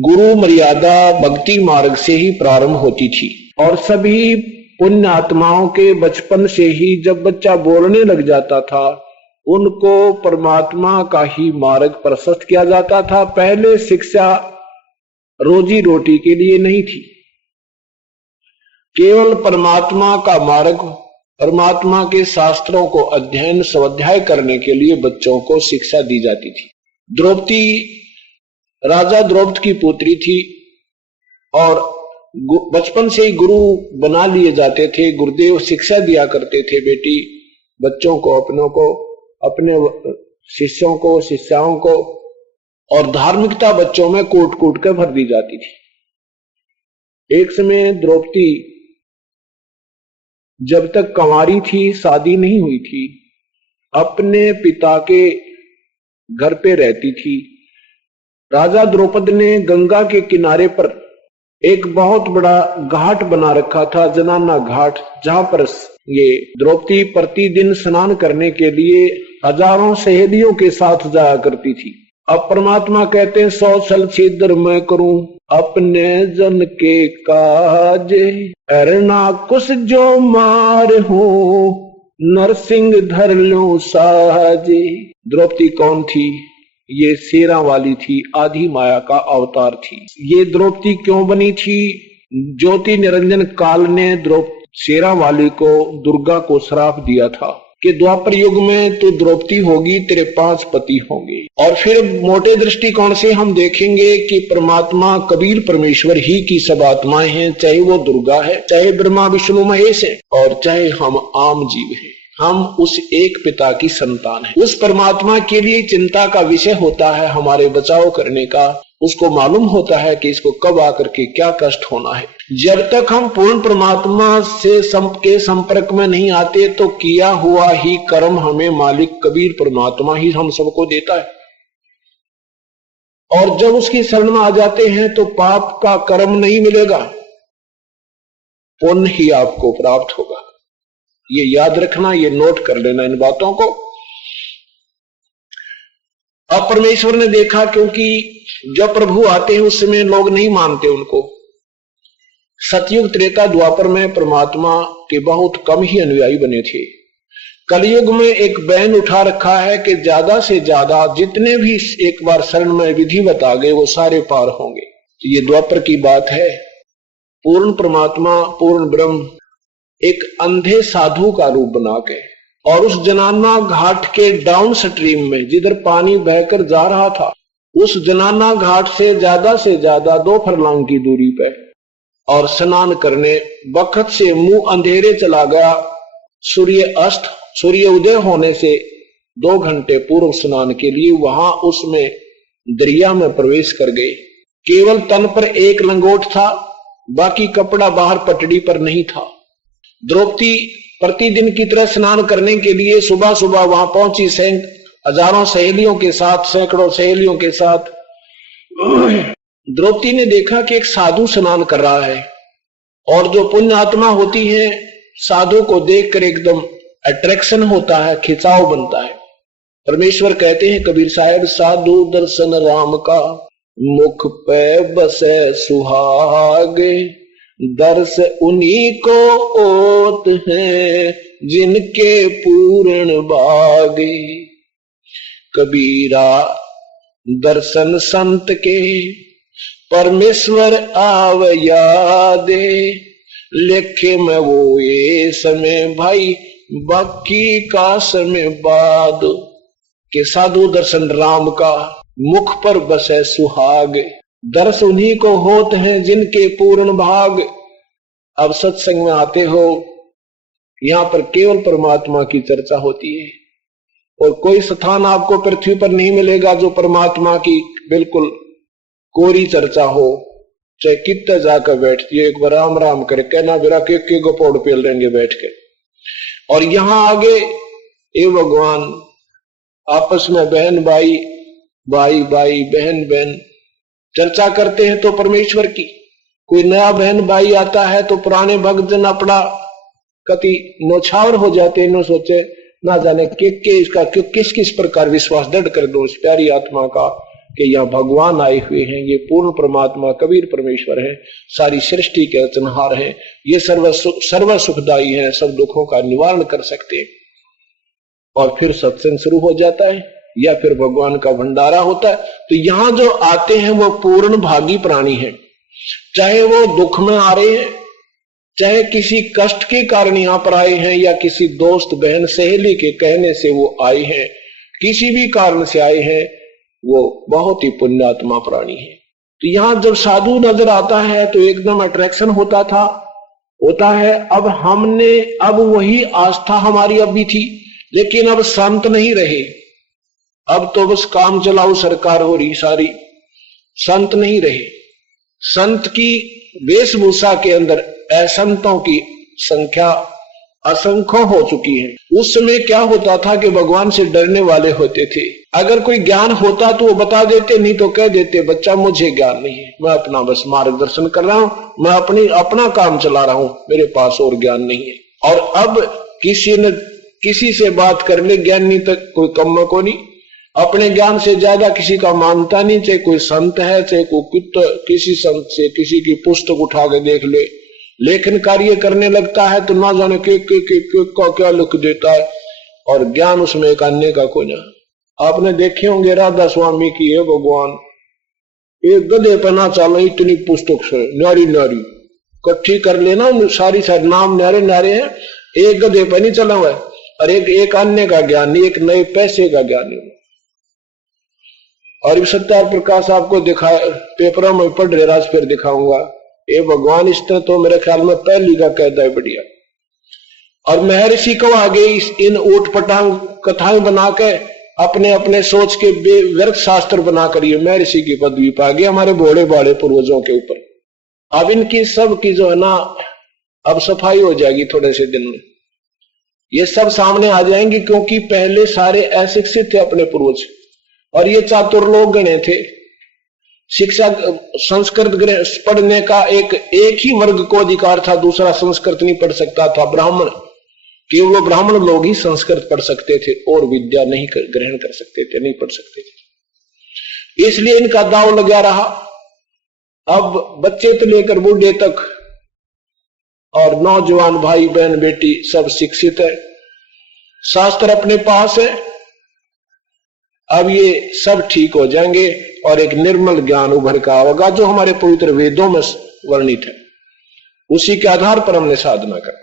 गुरु मर्यादा भक्ति मार्ग से ही प्रारंभ होती थी और सभी पुण्य आत्माओं के बचपन से ही जब बच्चा बोलने लग जाता था उनको परमात्मा का ही मार्ग प्रशस्त किया जाता था। पहले शिक्षा रोजी रोटी के लिए नहीं थी, केवल परमात्मा का मार्ग, परमात्मा के शास्त्रों को अध्ययन स्वाध्याय करने के लिए बच्चों को शिक्षा दी जाती थी। द्रौपदी राजा द्रौपद की पुत्री थी और बचपन से ही गुरु बना लिए जाते थे। गुरुदेव शिक्षा दिया करते थे, बेटी बच्चों को, अपनों को, अपने शिष्यों को, शिष्याओं को, और धार्मिकता बच्चों में कूट कूट कर भर दी जाती थी। एक समय द्रौपदी जब तक कंवारी थी, शादी नहीं हुई थी, अपने पिता के घर पे रहती थी। राजा द्रौपद ने गंगा के किनारे पर एक बहुत बड़ा घाट बना रखा था, जनाना घाट, जहां पर ये द्रौपदी प्रतिदिन स्नान करने के लिए हजारों सहेलियों के साथ जाया करती थी। अब परमात्मा कहते हैं 100 सल छिद्र मैं करूं अपने जन के काज, अरना कुश जो मार हो नरसिंह धर लो साजे। द्रौपदी कौन थी? ये शेरा वाली थी, आधी माया का अवतार थी। ये द्रौपदी क्यों बनी थी? ज्योति निरंजन काल ने शेरा वाली को, दुर्गा को श्राप दिया था कि द्वापर युग में तू द्रौपदी होगी, तेरे 5 पति होंगे। और फिर मोटे दृष्टिकोण से हम देखेंगे कि परमात्मा कबीर परमेश्वर ही की सब आत्माएं हैं, चाहे वो दुर्गा है, चाहे ब्रह्मा विष्णु महेश है, और चाहे हम आम जीव हैं। हम उस एक पिता की संतान हैं। उस परमात्मा के लिए चिंता का विषय होता है हमारे बचाव करने का। उसको मालूम होता है कि इसको कब आकर के क्या कष्ट होना है। जब तक हम पूर्ण परमात्मा से के संपर्क में नहीं आते तो किया हुआ ही कर्म हमें मालिक कबीर परमात्मा ही हम सबको देता है, और जब उसकी शरण में आ जाते हैं तो पाप का कर्म नहीं मिलेगा, पुण्य ही आपको प्राप्त होगा। ये याद रखना, ये नोट कर लेना इन बातों को। अब परमेश्वर ने देखा, क्योंकि जब प्रभु आते हैं उस समय लोग नहीं मानते उनको। सतयुग त्रेता द्वापर में परमात्मा के बहुत कम ही अनुयायी बने थे। कलयुग में एक बैन उठा रखा है कि ज्यादा से ज्यादा जितने भी एक बार शरण में विधिवत आ गए वो सारे पार होंगे। तो ये द्वापर की बात है। पूर्ण परमात्मा, पूर्ण ब्रह्म एक अंधे साधु का रूप बना के, और उस जनाना घाट के डाउन स्ट्रीम में जिधर पानी बहकर जा रहा था, उस जनाना घाट से ज्यादा 2 फरलांग की दूरी पे, और स्नान करने वक्त से मुंह अंधेरे चला गया। सूर्य उदय होने से 2 घंटे पूर्व स्नान के लिए वहां उसमें दरिया में प्रवेश कर गए। केवल तन पर एक लंगोट था, बाकी कपड़ा बाहर पटड़ी पर नहीं था। द्रौपदी प्रतिदिन की तरह स्नान करने के लिए सुबह सुबह वहां पहुंची, हजारों सहेलियों के साथ, सैकड़ों सहेलियों के साथ। द्रौपदी ने देखा कि एक साधु स्नान कर रहा है और जो पुण्य आत्मा होती है, साधु को देखकर एकदम अट्रैक्शन होता है, खिंचाव बनता है। परमेश्वर कहते हैं कबीर साहब, साधु दर्शन राम का मुख पे बसे सुहागे, दर्श उन्हीं को ओत है जिनके पूर्ण भागे। कबीरा दर्शन संत के परमेश्वर आव यादे, लेखे में वो ये समय भाई बाकी का समय बाद। के साधु दर्शन राम का मुख पर बसे सुहाग, दर्श उन्हीं को होत हैं जिनके पूर्ण भाग। अब सत्संग में आते हो, यहां पर केवल परमात्मा की चर्चा होती है और कोई स्थान आपको पृथ्वी पर नहीं मिलेगा जो परमात्मा की बिल्कुल कोरी चर्चा हो। चाहे कितना जाकर बैठती है, एक बार राम राम करे कहना बिरा के गोपोड़ पेल लेंगे बैठ के। और यहां आगे ए भगवान आपस में बहन भाई, भाई भाई, बहन बहन चर्चा करते हैं तो परमेश्वर की। कोई नया बहन भाई आता है तो पुराने भक्तजन अपना कति नौछावर हो जाते हैं, सोचे ना जाने के इसका किस किस प्रकार विश्वास दृढ़ कर दो इस प्यारी आत्मा का कि यहाँ भगवान आए हुए हैं, ये पूर्ण परमात्मा कबीर परमेश्वर है, सारी सृष्टि के रचनहार हैं, ये सर्व सुखदायी है, सब दुखों का निवारण कर सकते हैं। और फिर सत्संग शुरू हो जाता है या फिर भगवान का भंडारा होता है। तो यहाँ जो आते हैं वो पूर्ण भागी प्राणी हैं, चाहे वो दुख में आ रहे हैं, चाहे किसी कष्ट के कारण यहाँ पर आए हैं या किसी दोस्त बहन सहेली के कहने से वो आए हैं, किसी भी कारण से आए हैं, वो बहुत ही पुण्यात्मा प्राणी है। तो यहाँ जब साधु नजर आता है तो एकदम अट्रैक्शन होता है। अब वही आस्था हमारी अब भी थी, लेकिन अब संत नहीं रहे। अब तो बस काम चलाओ सरकार हो रही सारी, संत नहीं रहे। संत की वेशभूषा के अंदर असंतों की संख्या असंख्य हो चुकी है। उस समय क्या होता था कि भगवान से डरने वाले होते थे। अगर कोई ज्ञान होता तो वो बता देते, नहीं तो कह देते बच्चा मुझे ज्ञान नहीं है, मैं अपना बस मार्गदर्शन कर रहा हूं, मैं अपना काम चला रहा हूं, मेरे पास और ज्ञान नहीं है। और अब किसी से बात कर ले ज्ञानी तक कोई कम को नहीं, अपने ज्ञान से ज्यादा किसी का मानता नहीं, चाहे कोई संत है चाहे कोई किसी संत से किसी की पुस्तक उठा के देख ले, लेखन कार्य करने लगता है तो ना जाने क्या लिख देता है और ज्ञान उसमें एक अन्य का कोई ना। आपने देखे होंगे राधा स्वामी की है भगवान एक गधे पर ना चलो, इतनी पुस्तक से नारी नारी इकट्ठी कर लेना, सारी नाम न्यारे न्यारे हैं, एक गधे पर नहीं चला हुआ है और एक अन्य का ज्ञान नहीं, एक नए पैसे का ज्ञान नहीं। और सत्यार प्रकाश आपको दिखाया पेपरों में पढ़ रहे, राज फिर दिखाऊंगा। ये भगवान इस तरह तो मेरे ख्याल में पहली का कहता है बढ़िया। और महर्षि को आगे इन ऊट पटांग कथाएं बना के अपने अपने सोच के व्यर्थ शास्त्र बनाकर ये महर्षि की पदवी पा गए हमारे भोले भाले पूर्वजों के ऊपर। अब इनकी सब की जो है ना अब सफाई हो जाएगी थोड़े से दिन में, ये सब सामने आ जाएंगे, क्योंकि पहले सारे अशिक्षित थे अपने पूर्वज और ये चातुर लोग गणे थे। शिक्षा संस्कृत पढ़ने का एक ही वर्ग को अधिकार था, दूसरा संस्कृत नहीं पढ़ सकता था। ब्राह्मण, केवल ब्राह्मण लोग ही संस्कृत पढ़ सकते थे और विद्या नहीं ग्रहण कर सकते थे, नहीं पढ़ सकते थे, इसलिए इनका दाव लगा रहा। अब बच्चे तो लेकर बूढ़े तक और नौजवान भाई बहन बेटी सब शिक्षित है, शास्त्र अपने पास है। अब ये सब ठीक हो जाएंगे और एक निर्मल ज्ञान उभर का होगा जो हमारे पवित्र वेदों में वर्णित है, उसी के आधार पर हमने साधना कर।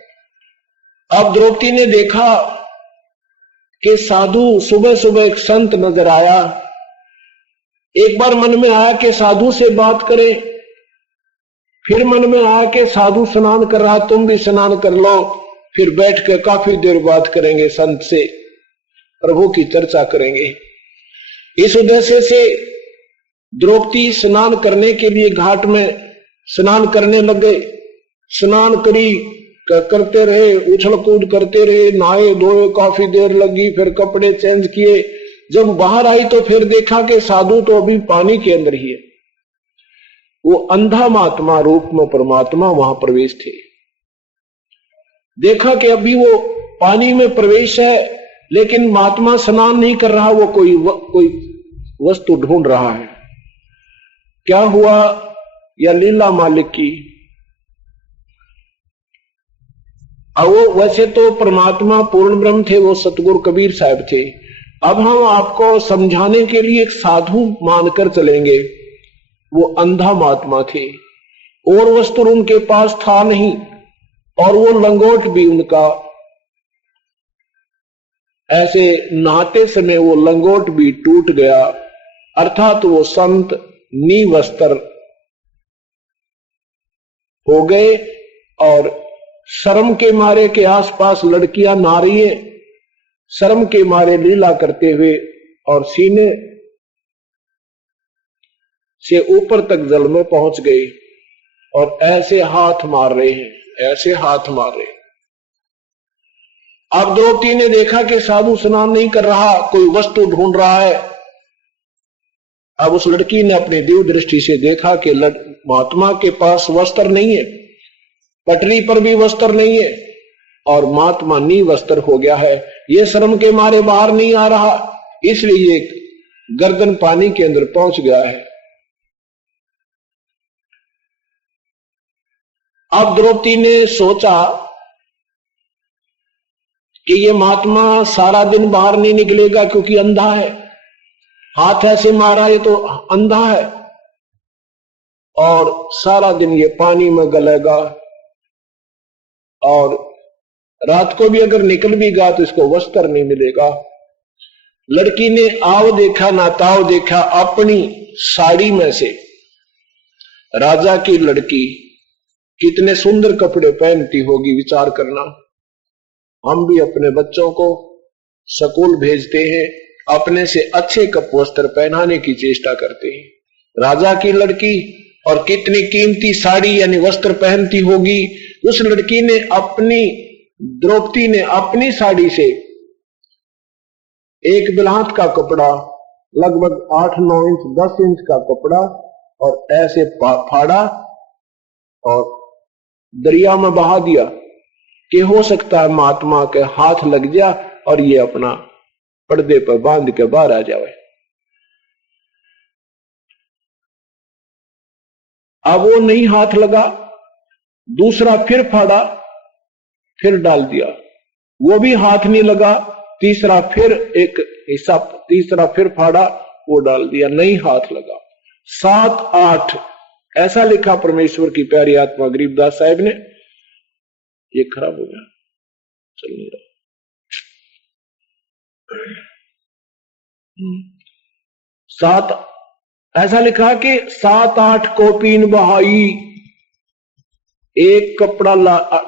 अब द्रौपदी ने देखा कि साधु सुबह सुबह एक संत नजर आया, एक बार मन में आया कि साधु से बात करें, फिर मन में आया कि साधु स्नान कर रहा तुम भी स्नान कर लो, फिर बैठ कर काफी देर बात करेंगे संत से, प्रभु की चर्चा करेंगे। इस उद्देश्य से द्रौपदी स्नान करने के लिए घाट में स्नान करने लग गए। स्नान करते रहे, उछल कूद करते रहे, नहाए धोए, काफी देर लगी, फिर कपड़े चेंज किए। जब बाहर आई तो फिर देखा कि साधु तो अभी पानी के अंदर ही है। वो अंधा महात्मा रूप में परमात्मा वहां प्रवेश थे। देखा कि अभी वो पानी में प्रवेश है, लेकिन महात्मा स्नान नहीं कर रहा, वो कोई वस्तु ढूंढ रहा है। क्या हुआ? या लीला मालिक की। अब वो वैसे तो परमात्मा पूर्ण ब्रह्म थे, वो सतगुरु कबीर साहब थे। अब हम आपको समझाने के लिए एक साधु मानकर चलेंगे। वो अंधा महात्मा थे और वस्तु उनके पास था नहीं, और वो लंगोट भी उनका, ऐसे नहाते समय वो लंगोट भी टूट गया। अर्थात वो संत निवस्त्र हो गए और शर्म के मारे के आसपास लड़कियां नहा रही हैं, शर्म के मारे लीला करते हुए और सीने से ऊपर तक जल में पहुंच गए और ऐसे हाथ मार रहे हैं, ऐसे हाथ मार रहे हैं। अब द्रौपदी ने देखा कि साधु स्नान नहीं कर रहा, कोई वस्तु ढूंढ रहा है। अब उस लड़की ने अपनी दिव्य दृष्टि से देखा कि महात्मा के पास वस्त्र नहीं है, पटरी पर भी वस्त्र नहीं है, और महात्मा निवस्त्र हो गया है। ये शर्म के मारे बाहर नहीं आ रहा, इसलिए गर्दन पानी के अंदर पहुंच गया है। अब द्रौपदी ने सोचा कि ये महात्मा सारा दिन बाहर नहीं निकलेगा क्योंकि अंधा है, हाथ ऐसे मारा, ये तो अंधा है, और सारा दिन ये पानी में गलेगा, और रात को भी अगर निकल भी गया तो इसको वस्त्र नहीं मिलेगा। लड़की ने आव देखा ना ताव देखा, अपनी साड़ी में से राजा की लड़की कितने सुंदर कपड़े पहनती होगी, विचार करना। हम भी अपने बच्चों को स्कूल भेजते हैं, अपने से अच्छे कप वस्त्र पहनाने की चेष्टा करते हैं। राजा की लड़की और कितनी कीमती साड़ी यानी वस्त्र पहनती होगी। उस लड़की ने द्रौपदी ने अपनी साड़ी से एक बिलात का कपड़ा, लगभग 8-9 इंच 10 इंच का कपड़ा, और ऐसे फाड़ा और दरिया में बहा दिया कि हो सकता है महात्मा के हाथ लग जा और ये अपना पर्दे पर बांध के बाहर आ जाए। अब वो नहीं हाथ लगा, दूसरा फिर फाड़ा, फिर डाल दिया, वो भी हाथ नहीं लगा, तीसरा फिर एक हिस्सा, तीसरा फिर फाड़ा, वो डाल दिया, नहीं हाथ लगा। 7-8 ऐसा लिखा परमेश्वर की प्यारी आत्मा गरीबदास साहब ने। ये खराब हो गया, चल नहीं रहा। 7 ऐसा लिखा कि 7-8 कोपीन बहाई, एक कपड़ा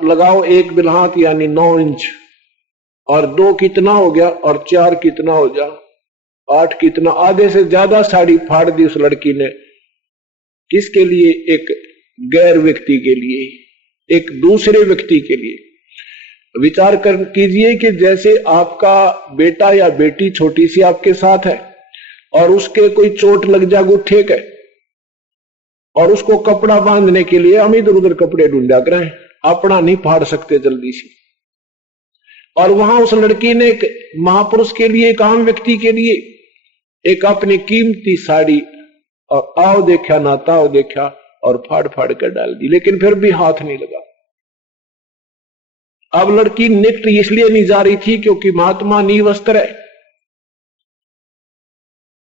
लगाओ, एक बिल्हात यानी 9 इंच, और 2 कितना हो गया, और 4 कितना हो गया, 8 कितना, आधे से ज्यादा साड़ी फाड़ दी उस लड़की ने। किसके लिए? एक गैर व्यक्ति के लिए, एक दूसरे व्यक्ति के लिए। विचार कीजिए कि जैसे आपका बेटा या बेटी छोटी सी आपके साथ है और उसके कोई चोट लग जा गुट्ठे के, और उसको कपड़ा बांधने के लिए हम इधर उधर कपड़े ढूंढा करें, अपना नहीं फाड़ सकते जल्दी से। और वहां उस लड़की ने एक महापुरुष के लिए, एक आम व्यक्ति के लिए, एक अपनी कीमती साड़ी, और आओ देखा ना ताओ देखा, और फाड़ फाड़ कर डाल दी, लेकिन फिर भी हाथ नहीं लगा। अब लड़की निकट इसलिए नहीं जा रही थी क्योंकि महात्मा निवस्त्र है।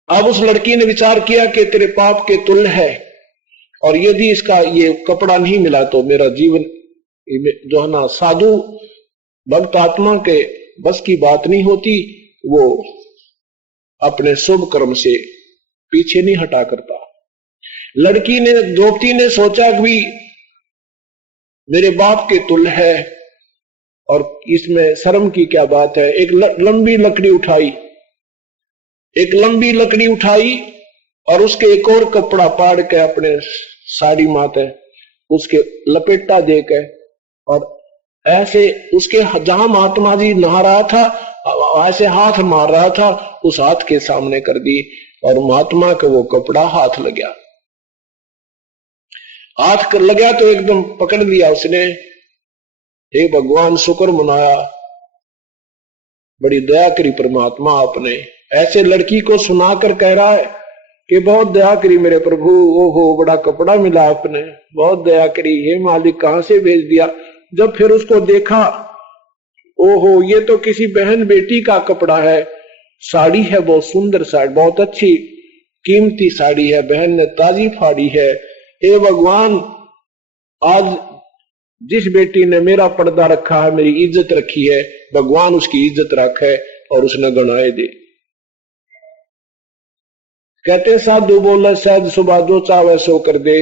अब उस लड़की ने विचार किया कि तेरे पाप के तुल्य है, और यदि इसका ये कपड़ा नहीं मिला तो मेरा जीवन जो है ना, साधु भक्त आत्मा के बस की बात नहीं होती, वो अपने शुभ कर्म से पीछे नहीं हटा करता। लड़की ने, द्रौपदी ने सोचा कि मेरे बाप के तुल्य है और इसमें शर्म की क्या बात है। एक लंबी लकड़ी उठाई, एक लंबी लकड़ी उठाई और उसके एक और कपड़ा पाड़ के अपने साड़ी माथे उसके लपेटा दे के, और ऐसे उसके जहां महात्मा जी नहा रहा था ऐसे हाथ मार रहा था, उस हाथ के सामने कर दी और महात्मा का वो कपड़ा हाथ लग गया। हाथ कर लगा तो एकदम पकड़ लिया उसने। हे भगवान, शुक्र मनाया, बड़ी दया करी परमात्मा आपने। ऐसे लड़की को सुनाकर कह रहा है कि बहुत दया करी मेरे प्रभु, ओहो बड़ा कपड़ा मिला आपने, बहुत दया करी, हे मालिक कहां से भेज दिया। जब फिर उसको देखा, ओहो ये तो किसी बहन बेटी का कपड़ा है, साड़ी है बहुत सुंदर साड़ी, बहुत अच्छी कीमती साड़ी है, बहन ने ताजी फाड़ी है। हे भगवान, आज जिस बेटी ने मेरा पर्दा रखा है, मेरी इज्जत रखी है, भगवान उसकी इज्जत रखे और उसने गणाए दे। कहते साधु बोले सहज सुबह जो चावे सो कर दे।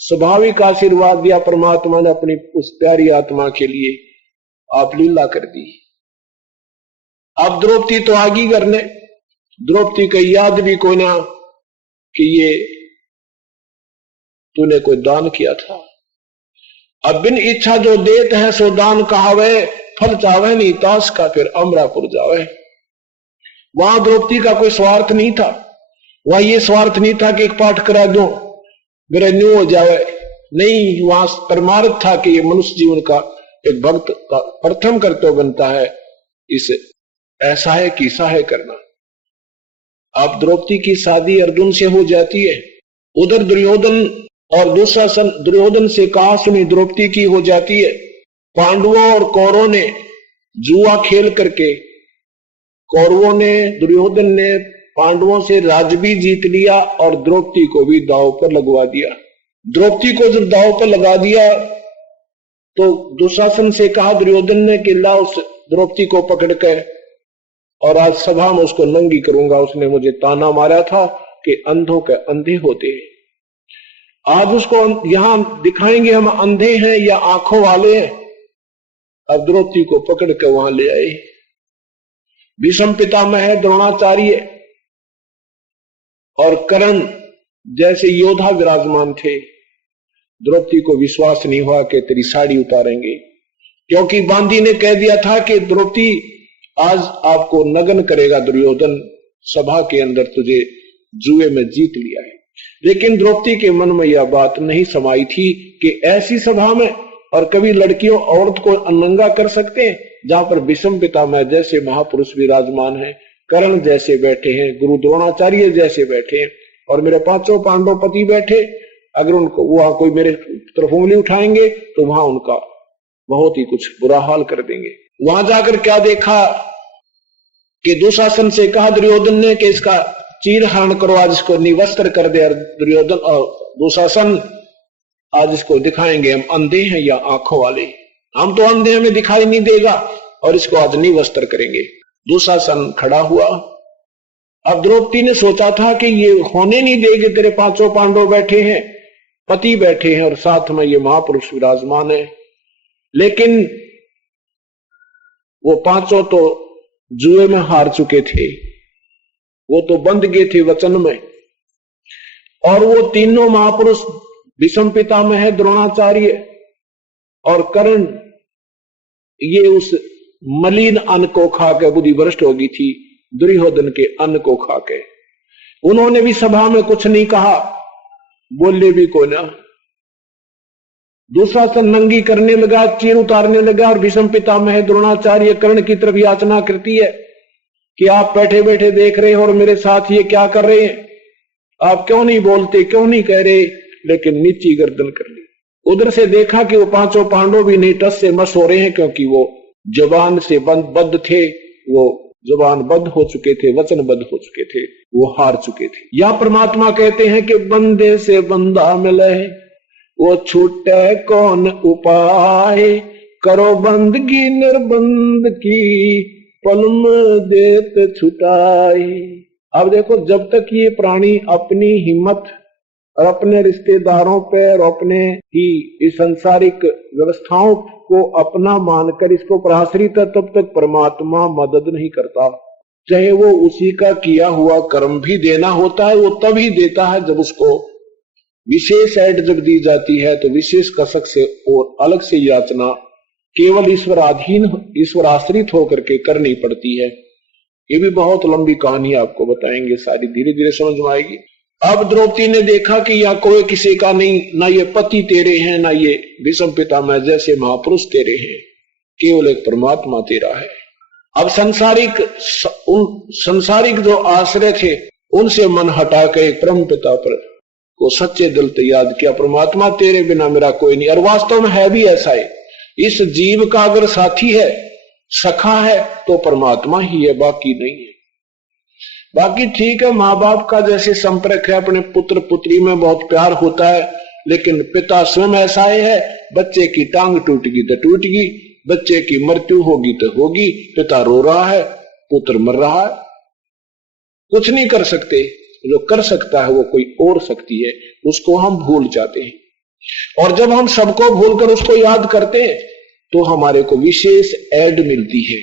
स्वाभाविक आशीर्वाद दिया परमात्मा ने अपनी उस प्यारी आत्मा के लिए, आप लीला कर दी। अब द्रौपदी तो आगी करने, द्रौपदी का याद भी कोई ना कि ये तूने कोई दान किया था। अब बिन इच्छा जो देत है सो दान कहावे, फल चावे नहीं ताश का फिर अमरापुर जावे। वहां द्रौपदी का कोई स्वार्थ नहीं था, वहां ये स्वार्थ नहीं था कि एक पाठ करा दो मेरा न्यू हो जावे, नहीं, वहां परमार्थ था कि ये मनुष्य जीवन का एक भक्त का प्रथम कर्तव्य बनता है, इसे ऐसा है कि सहाय करना। अब द्रौपदी की शादी अर्जुन से हो जाती है, उधर दुर्योधन और दुशासन, दुर्योधन से कहा सुनी द्रौपदी की हो जाती है। पांडवों और कौरवों ने जुआ खेल करके, कौरवों ने, दुर्योधन ने पांडवों से राज भी जीत लिया और द्रौपदी को भी दांव पर लगवा दिया। द्रौपदी को जब दांव पर लगा दिया तो दुशासन से कहा दुर्योधन ने कि ला उस द्रौपदी को पकड़कर और आज सभा में उसको नंगी करूंगा, उसने मुझे ताना मारा था कि अंधों के अंधे होते हैं, आज उसको यहां दिखाएंगे हम अंधे हैं या आंखों वाले हैं। अब द्रौपदी को पकड़ के वहां ले आए। भीष्म पितामह द्रोणाचार्य और कर्ण जैसे योद्धा विराजमान थे। द्रौपदी को विश्वास नहीं हुआ कि तेरी साड़ी उतारेंगे, क्योंकि बांदी ने कह दिया था कि द्रौपदी आज आपको नग्न करेगा दुर्योधन, सभा के अंदर तुझे जुए में जीत लिया है। लेकिन द्रौपदी के मन में यह बात नहीं समाई थी कि ऐसी सभा में और कभी लड़कियों औरत को नंगा कर सकते हैं, जहां पर भीष्म पितामह जैसे महापुरुष विराजमान हैं, कर्ण जैसे बैठे हैं, गुरु द्रोणाचार्य जैसे बैठे हैं और मेरे पांचों पांडव पति बैठे। अगर उनको वहां कोई मेरे तरफ उंगली उठाएंगे तो वहां उनका बहुत ही कुछ बुरा हाल कर देंगे। वहां जाकर क्या देखा कि दुशासन से कहा दुर्योधन ने कि इसका चीर हरण करो, आज इसको निवस्त्र कर दे। दुर्योधन और दुशासन, आज इसको दिखाएंगे हम अंधे हैं या आंखों वाले, हम तो अंधे, हमें दिखाई नहीं देगा और इसको आज निवस्त्र करेंगे। दुशासन खड़ा हुआ। अब द्रौपदी ने सोचा था कि ये होने नहीं देंगे, तेरे पांचों पांडव बैठे हैं, पति बैठे हैं और साथ में ये महापुरुष विराजमान है। लेकिन वो पांचों तो जुए में हार चुके थे, वो तो बंध गए थे वचन में, और वो तीनों महापुरुष भीष्म पितामह, द्रोणाचार्य और कर्ण, ये उस मलिन अन्न को खाकर बुद्धि भ्रष्ट हो गई थी, दुर्योधन के अन्न को खाकर। उन्होंने भी सभा में कुछ नहीं कहा, बोले भी को ना। दुशासन नंगी करने लगा, चीर उतारने लगा और भीष्म पितामह द्रोणाचार्य कर्ण की तरफ याचना करती है कि आप बैठे बैठे देख रहे हो और मेरे साथ ये क्या कर रहे हैं, आप क्यों नहीं बोलते, क्यों नहीं कह रहे। लेकिन नीची गर्दन कर ली। उधर से देखा कि वो पांचों पांडव भी नहीं टस से मस हो रहे हैं, क्योंकि वो जबान से बद्ध थे, वो जबान बद्ध हो चुके थे, वचन बद्ध हो चुके थे, वो हार चुके थे। या परमात्मा कहते हैं कि बंदे से बंदा मिले वो छूटे कौन उपाय, करो बंदगी निर्बंध की पलम देत छुटाई। अब देखो, जब तक ये प्राणी अपनी हिम्मत और अपने रिश्तेदारों पे और अपने ही संसारिक व्यवस्थाओं को अपना मानकर इसको प्रआश्रित है, तब तक परमात्मा मदद नहीं करता। चाहे वो उसी का किया हुआ कर्म भी देना होता है, वो तभी देता है जब उसको विशेष ऐड जब दी जाती है, तो विशेष कसक से और अलग से याचना केवल ईश्वराधीन, ईश्वर आश्रित होकर के करनी पड़ती है। ये भी बहुत लंबी कहानी आपको बताएंगे, सारी धीरे धीरे समझ में आएगी। अब द्रौपदी ने देखा कि यहाँ कोई किसी का नहीं, ना ये पति तेरे हैं, ना ये विषम पितामह जैसे महापुरुष तेरे हैं, केवल एक परमात्मा तेरा है। अब संसारिक जो आश्रय थे उनसे मन हटा के एक परम पिता पर को सच्चे दिल से याद किया, परमात्मा तेरे बिना मेरा कोई नहीं। और वास्तव में है भी ऐसा है, इस जीव का अगर साथी है, सखा है, तो परमात्मा ही है, बाकी नहीं है। बाकी ठीक है, माँ बाप का जैसे संपर्क है, अपने पुत्र पुत्री में बहुत प्यार होता है, लेकिन पिता स्वयं ऐसा है, बच्चे की टांग टूट गई तो टूट गई, बच्चे की मृत्यु होगी तो होगी, पिता रो रहा है, पुत्र मर रहा है, कुछ नहीं कर सकते। जो कर सकता है वो कोई और शक्ति है, उसको हम भूल जाते हैं। और जब हम सबको भूलकर उसको याद करते हैं तो हमारे को विशेष ऐड मिलती है।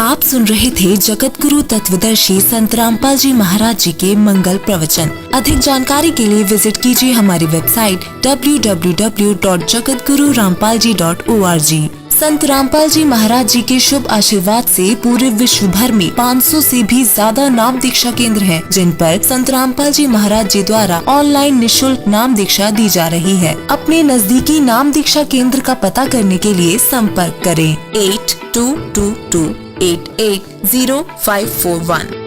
आप सुन रहे थे जगत गुरु तत्वदर्शी संत रामपाल जी महाराज जी के मंगल प्रवचन। अधिक जानकारी के लिए विजिट कीजिए हमारी वेबसाइट www.jagatgururampalji.org। संत रामपाल जी महाराज जी के शुभ आशीर्वाद से पूरे विश्व भर में 500 से भी ज्यादा नाम दीक्षा केंद्र हैं, जिन पर संत रामपाल जी महाराज जी द्वारा ऑनलाइन निशुल्क नाम दीक्षा दी जा रही है। अपने नजदीकी नाम दीक्षा केंद्र का पता करने के लिए संपर्क करें 8222880541।